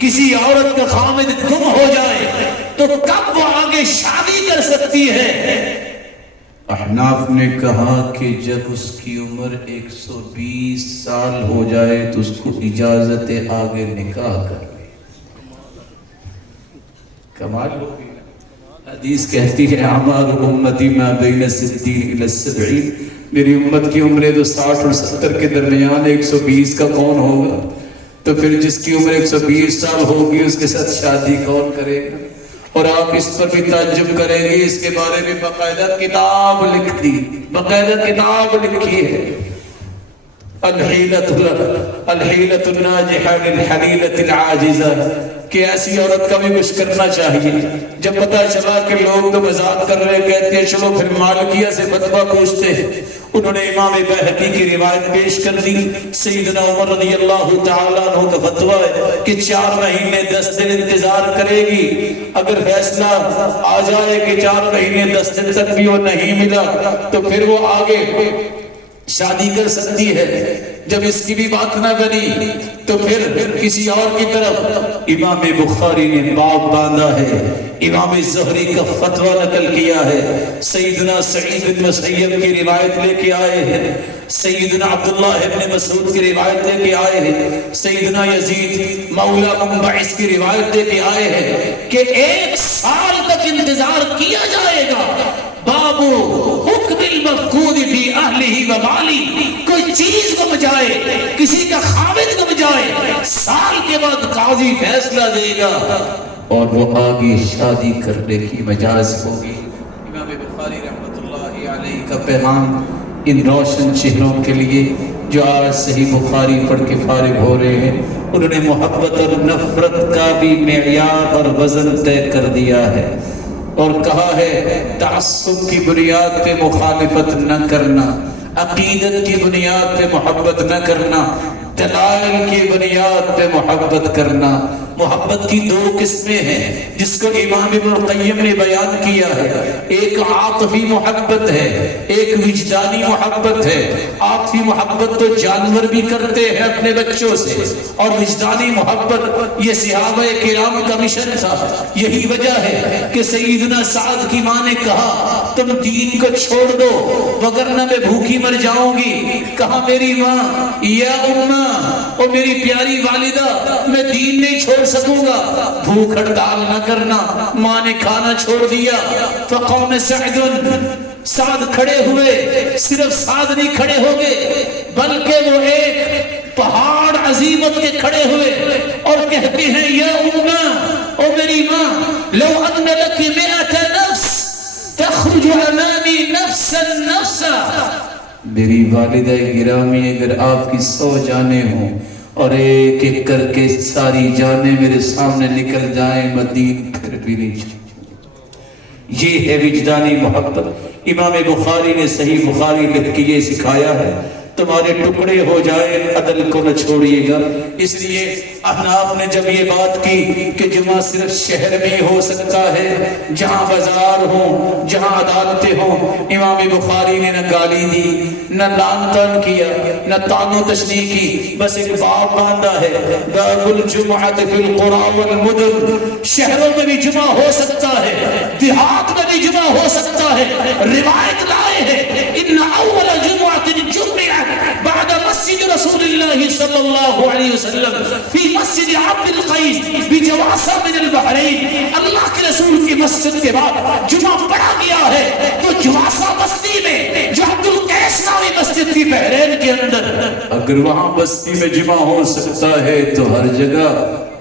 کسی عورت کا خامد گم ہو جائے تو کب وہ آگے شادی کر سکتی ہے؟ احناف نے کہا کہ جب اس کی عمر 120 سال ہو جائے تو اس کو اجازت آگے نکاح کر لے۔ کمال ہوگی۔ حدیث کہتی ہے اعمار امتی ما بین 60 الی 70، میری امت کی عمریں تو 60 اور 70 کے درمیان، 120 کا کون ہوگا؟ تو پھر جس کی عمر 120 سال ہوگی اس کے ساتھ شادی کون کرے گا؟ اور آپ اس پر بھی تعجب کریں گے، اس کے بارے میں باقاعدہ کتاب لکھی، باقاعدہ کتاب لکھی ہے، الحیلۃ الناجحہ للحلیلۃ العاجزہ، کہ ایسی عورت کا بھی کچھ کرنا چاہیے۔ جب پتہ چلا کہ لوگ تو مذاق کر رہے، کہتے ہیں چلو پھر مالکیہ سے فتویٰ پوچھتے ہیں، انہوں نے امام بہقی کی روایت پیش کر دی۔ سیدنا عمر رضی اللہ تعالیٰ عنہ کا فتویٰ ہے کہ 4 مہینے 10 دن انتظار کرے گی، اگر فیصلہ آ جائے کہ 4 مہینے 10 دن تک بھی وہ نہیں ملا تو پھر وہ آگے شادی کر سکتی ہے۔ جب اس کی بھی بات نہ بنی تو پھر کسی اور کی طرف امام بخاری نے باب باندھا ہے، امام زہری کا فتویٰ نقل کیا ہے، سیدنا سعید بن مسیب کی روایت لے کے آئے ہیں، سیدنا عبداللہ ابن مسعود کی روایت لے کے آئے ہیں، سیدنا یزید مولا منبعث کی روایت لے کے آئے ہیں کہ 1 سال تک انتظار کیا جائے گا۔ بابو حکم المفقود فی اہلہ و مالی، کوئی چیز گم جائے، کسی کا خامد گم جائے، سال کے بعد قاضی فیصلہ دے گا اور وہ آگے شادی کرنے کی مجاز ہوگی۔ امام بخاری رحمۃ اللہ علیہ کا پیغام ان روشن چہروں کے لیے جو آج صحیح بخاری پڑھ کے فارغ ہو رہے ہیں، انہوں نے محبت اور نفرت کا بھی معیار اور وزن طے کر دیا ہے اور کہا ہے تعصب کی بنیاد پہ مخالفت نہ کرنا، عقیدت کی بنیاد پہ محبت نہ کرنا، دلائل کی بنیاد پہ محبت کرنا۔ محبت کی 2 قسمیں ہیں جس کو امام ابن القیم نے بیان کیا ہے، ایک عاطفی محبت ہے، ایک وجدانی محبت ہے۔ عاطفی محبت تو جانور بھی کرتے ہیں اپنے بچوں سے، اور وجدانی محبت یہ صحابہ کرام کا مشن تھا۔ یہی وجہ ہے کہ سیدنا سعد کی ماں نے کہا تم دین کو چھوڑ دو وگرنہ میں بھوکی مر جاؤں گی۔ کہا میری ماں یا اماں، او میری پیاری والدہ، میں دین نہیں چھوڑ سکوں گا، بھوک ہڑتال نہ کرنا۔ ماں نے کھانا چھوڑ دیا، فقام سعد کھڑے ہوئے، صرف سعد نہیں کھڑے ہو گئے بلکہ وہ ایک پہاڑ عظیمت کے کھڑے ہوئے اور کہتے ہیں یا اماں، او میری ماں، لو ان لک 100 نفس تخرج امامی نفسا نفسا، میری والدہ گرامی اگر آپ کی 100 جانیں ہوں اور ایک ایک کر کے ساری جانیں میرے سامنے نکل جائیں، میں دین پھر بھی نہیں چھوڑوں۔ یہ ہے وجدانی محبت۔ امام بخاری نے صحیح بخاری لکھ کے یہ سکھایا ہے تمہارے ٹکڑے ہو جائیں عدل کو نہ چھوڑیے گا۔ اس لیے احناف نے جب یہ بات کی کہ جمعہ صرف شہر میں ہو سکتا ہے، جہاں بازار ہوں، جہاں عدالتیں ہوں، امام بخاری نے نہ گالی دی، نہ لعن طعن کیا، نہ طعن و تشنیع کی، بس ایک باب باندھا ہے، باب الجمعۃ فی القری والمدن۔ شہروں میں بھی جمعہ ہو سکتا ہے، دیہات میں بھی جمعہ ہو سکتا ہے۔ روایت لائے ہیں ان اول جمعۃ جمعہ بعد مسجد رسول اللہ صلی اللہ علیہ وسلم فی مسجد عبد القیس بجواسہ من البحرین، اللہ کے رسول کی مسجد کے بعد جمعہ پڑھا گیا ہے تو جواسہ بستی میں جو عبد القیس نامی مسجد تھی بحرین کے اندر، اگر وہاں بستی میں جمعہ ہو سکتا ہے تو ہر جگہ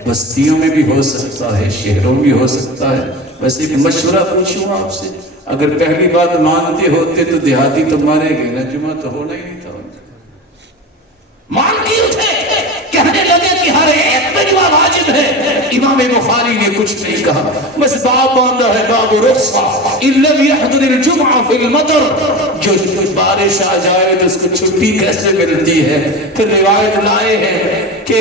بستیوں میں بھی ہو سکتا ہے، شہروں میں بھی ہو سکتا ہے۔ بس ایک مشورہ پوچھوں آپ سے، اگر پہلی بات مانتے ہوتے تو دیہاتی تو مارے گئے نا، جمعہ تو ہونا ہی نہیں تھا۔ مان کی اٹھے، کہنے لگے کہ ہر ایک پہ جمعہ واجب ہے۔ امام بخاری نے کچھ نہیں کہا، بس باب باندھا ہے باب رخصہ ان لم يحضر الجمعہ فی المطر، جو بارش آ جائے تو اس کو چھٹی کیسے ملتی ہے۔ پھر روایت لائے ہیں کہ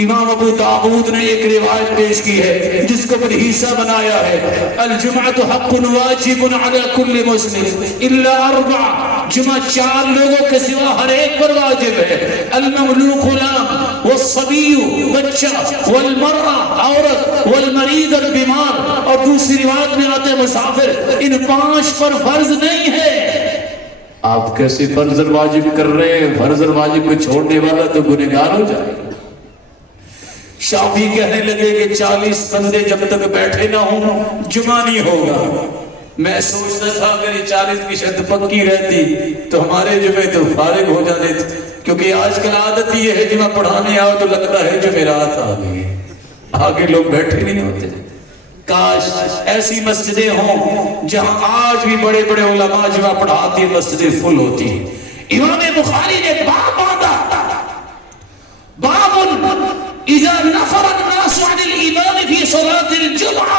امام ابو داؤد نے ایک روایت پیش کی ہے جس کو پھر حصہ بنایا ہے، الجمعۃ حق واجب علی کل مسلم الا اربع، جمعہ 4 لوگوں کے سوا ہر ایک پر واجب ہے، المملوک غلام والصبی بچہ والمرأة عورت والمریض البیمار، اور دوسری روایت میں آتے مسافر، ان 5 پر فرض نہیں ہے۔ آپ کیسے فرض اور واجب کر رہے ہیں؟ فرض اور واجب کو چھوڑنے والا تو گنہگار ہو جائے۔ شافعی کہنے لگے کہ 40 بندے جب تک بیٹھے نہ ہوں جمعہ نہیں ہوگا۔ میں سوچتا تھا اگر یہ 40 کی شرط پکی رہتی تو ہمارے جمعے تو فارغ ہو جانے تھے، کیونکہ آج کل عادت یہ ہے جمعہ پڑھانے آؤ تو لگتا ہے جمعرات آ گئی، آگے لوگ بیٹھے نہیں ہوتے۔ کاش ایسی مسجدیں ہوں جہاں آج بھی بڑے بڑے علماء جمعہ پڑھاتی ہیں، مسجدیں فل ہوتی ہیں۔ امام بخاری نے باب باندھا، باب اذا نفر الناس عن الامام في صلاة الجمعة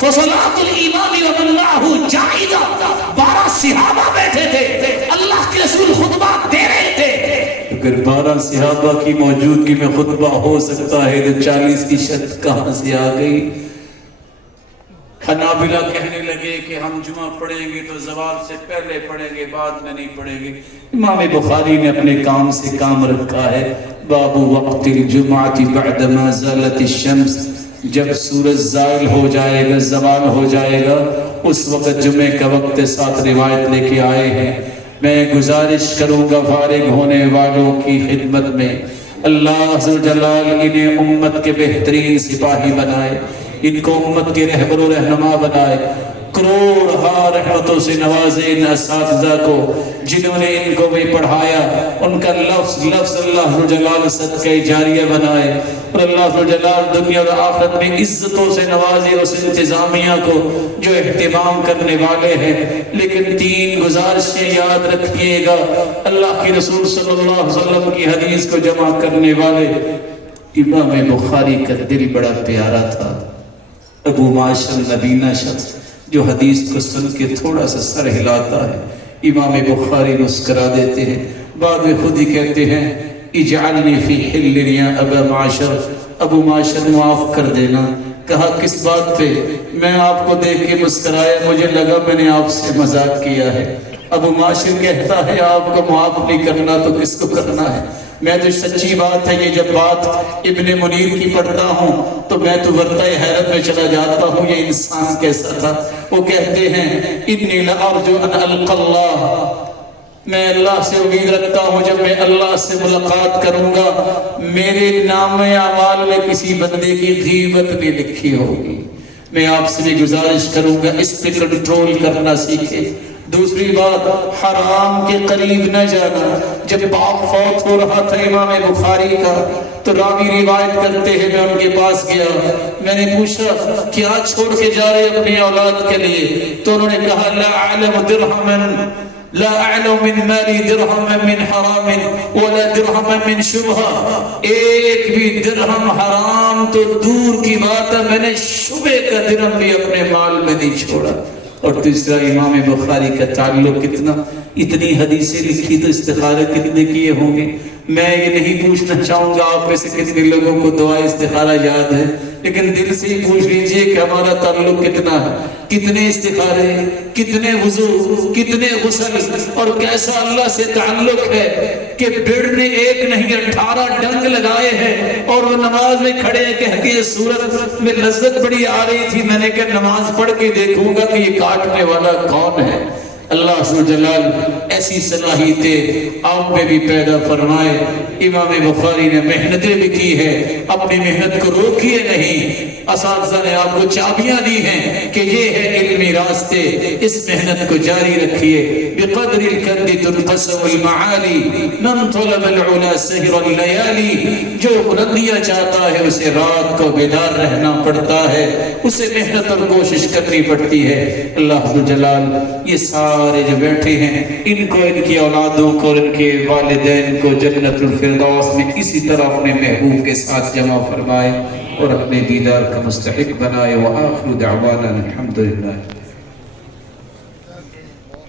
فصلاة الامام ومن معه جائزة۔ 12 صحابہ بیٹھے تھے، اللہ کے رسول خطبہ دے رہے تھے۔ اگر 12 صحابہ کی موجودگی میں خطبہ ہو سکتا ہے تو 40 کی شرط کہاں سے آ گئی؟ حنابلہ کہنے لگے کہ ہم جمعہ پڑھیں گے تو زوال سے پہلے پڑھیں گے، بعد میں نہیں پڑھیں گے۔ امام بخاری نے اپنے کام سے کام رکھا ہے، باب وقت الجمعہ بعد ما زالت الشمس، جب سورج زائل ہو جائے گا، زوال ہو جائے گا، اس وقت جمعے کا وقت ساتھ روایت لے کے آئے ہیں۔ میں گزارش کروں گا فارغ ہونے والوں کی خدمت میں، اللہ عز و جلال انہیں امت کے بہترین سپاہی بنائے، ان کو امت کے رہبر و رہنما بنائے، کروڑ ہا رحمتوں سے نوازے ان اساتذہ کو جنہوں نے ان کو بھی پڑھایا، ان کا لفظ اللہ جلال صدقہ جاریہ بنائے، اور اللہ جلال دنیا و آخرت میں عزتوں سے نوازے اس انتظامیہ کو جو اہتمام کرنے والے ہیں۔ لیکن 3 گزارشیں یاد رکھیے گا، اللہ کے رسول صلی اللہ علیہ وسلم کی حدیث کو جمع کرنے والے امام بخاری کا دل بڑا پیارا تھا، ابو معاشر نبینا شخص جو حدیث کو سن کے تھوڑا سا سر ہلاتا ہے، امام بخاری مسکرا دیتے ہیں، بعد میں خود ہی کہتے ہیں اجعلنی فی حل یا ابا معاشر، ابو معاشر معاف کر دینا۔ کہا کس بات پہ؟ میں آپ کو دیکھ کے مسکرایا، مجھے لگا میں نے آپ سے مذاق کیا ہے۔ ابو معاشر کہتا ہے آپ کو معاف نہیں کرنا تو کس کو کرنا ہے؟ میں تو سچی بات ہے، یہ جب بات ابن منیر کی پڑھتا ہوں تو میں تو ورطہ حیرت میں چلا جاتا ہوں، یہ انسان کیسا تھا۔ وہ کہتے ہیں انی لارجو ان القی اللہ، میں اللہ سے امید رکھتا ہوں جب میں اللہ سے ملاقات کروں گا میرے نام اعمال میں کسی بندے کی غیبت بھی لکھی ہوگی۔ میں آپ سے بھی گزارش کروں گا اس پہ کنٹرول کرنا سیکھے۔ دوسری بات، حرام کے قریب نہ جانا۔ جب باپ فوت ہو رہا تھا امام بخاری کا تو راوی روایت کرتے ہیں میں ان کے پاس گیا، میں نے پوچھا کیا چھوڑ کے جا رہے اپنی اولاد کے لیے؟ تو انہوں نے کہا لا اعلم درہما لا اعلم من مالی درہما من حرام ولا درہما من شبہ، ایک بھی درہم حرام تو دور کی بات ہے، میں نے شبہ کا درہم بھی اپنے مال میں نہیں چھوڑا۔ اور تیسرا امام بخاری کا تعلق کتنا، اتنی حدیثیں لکھی تو استخارہ کتنے کیے ہوں گے؟ میں یہ نہیں پوچھنا چاہوں گا آپ میں سے کتنے لوگوں کو دعا استخارہ یاد ہے، لیکن دل سے ہی پوچھ لیجئے کہ ہمارا تعلق کتنا ہے، کتنے استخارے، کتنے وضو، کتنے غسل، اور کیسا اللہ سے تعلق ہے کہ بھیڑ نے ایک نہیں 18 ڈنگ لگائے ہیں اور وہ نماز میں کھڑے کہتے ہیں صورت میں لذت بڑی آ رہی تھی، میں نے کہا نماز پڑھ کے دیکھوں گا کہ یہ کاٹنے والا کون ہے۔ اللہ عز و جلال ایسی صلاحیتیں آپ میں بھی پیدا فرمائے۔ امام بخاری نے محنتیں بھی کی ہے، اپنی محنت کو روکیے نہیں۔ اساتذہ نے آپ کو چابیاں دی ہیں کہ یہ ہے علمی راستے، اس محنت کو جاری رکھیے۔ بقدر الکد تنقسم المعالی من طلب العلا سہر اللیالی، جو بلندیاں چاہتا ہے اسے رات کو بیدار رہنا پڑتا ہے، اسے محنت اور کوشش کرنی پڑتی ہے۔ اللہ عز و جلال یہ سارے جو بیٹھے ہیں ان کو، ان کی اولادوں کو اور ان کے والدین کو جنت الفردوس میں اسی طرح اپنے محبوب کے ساتھ جمع فرمائے اور اپنے دیدار کا مستحق بنائے۔ وآخر دعوانا الحمدللہ۔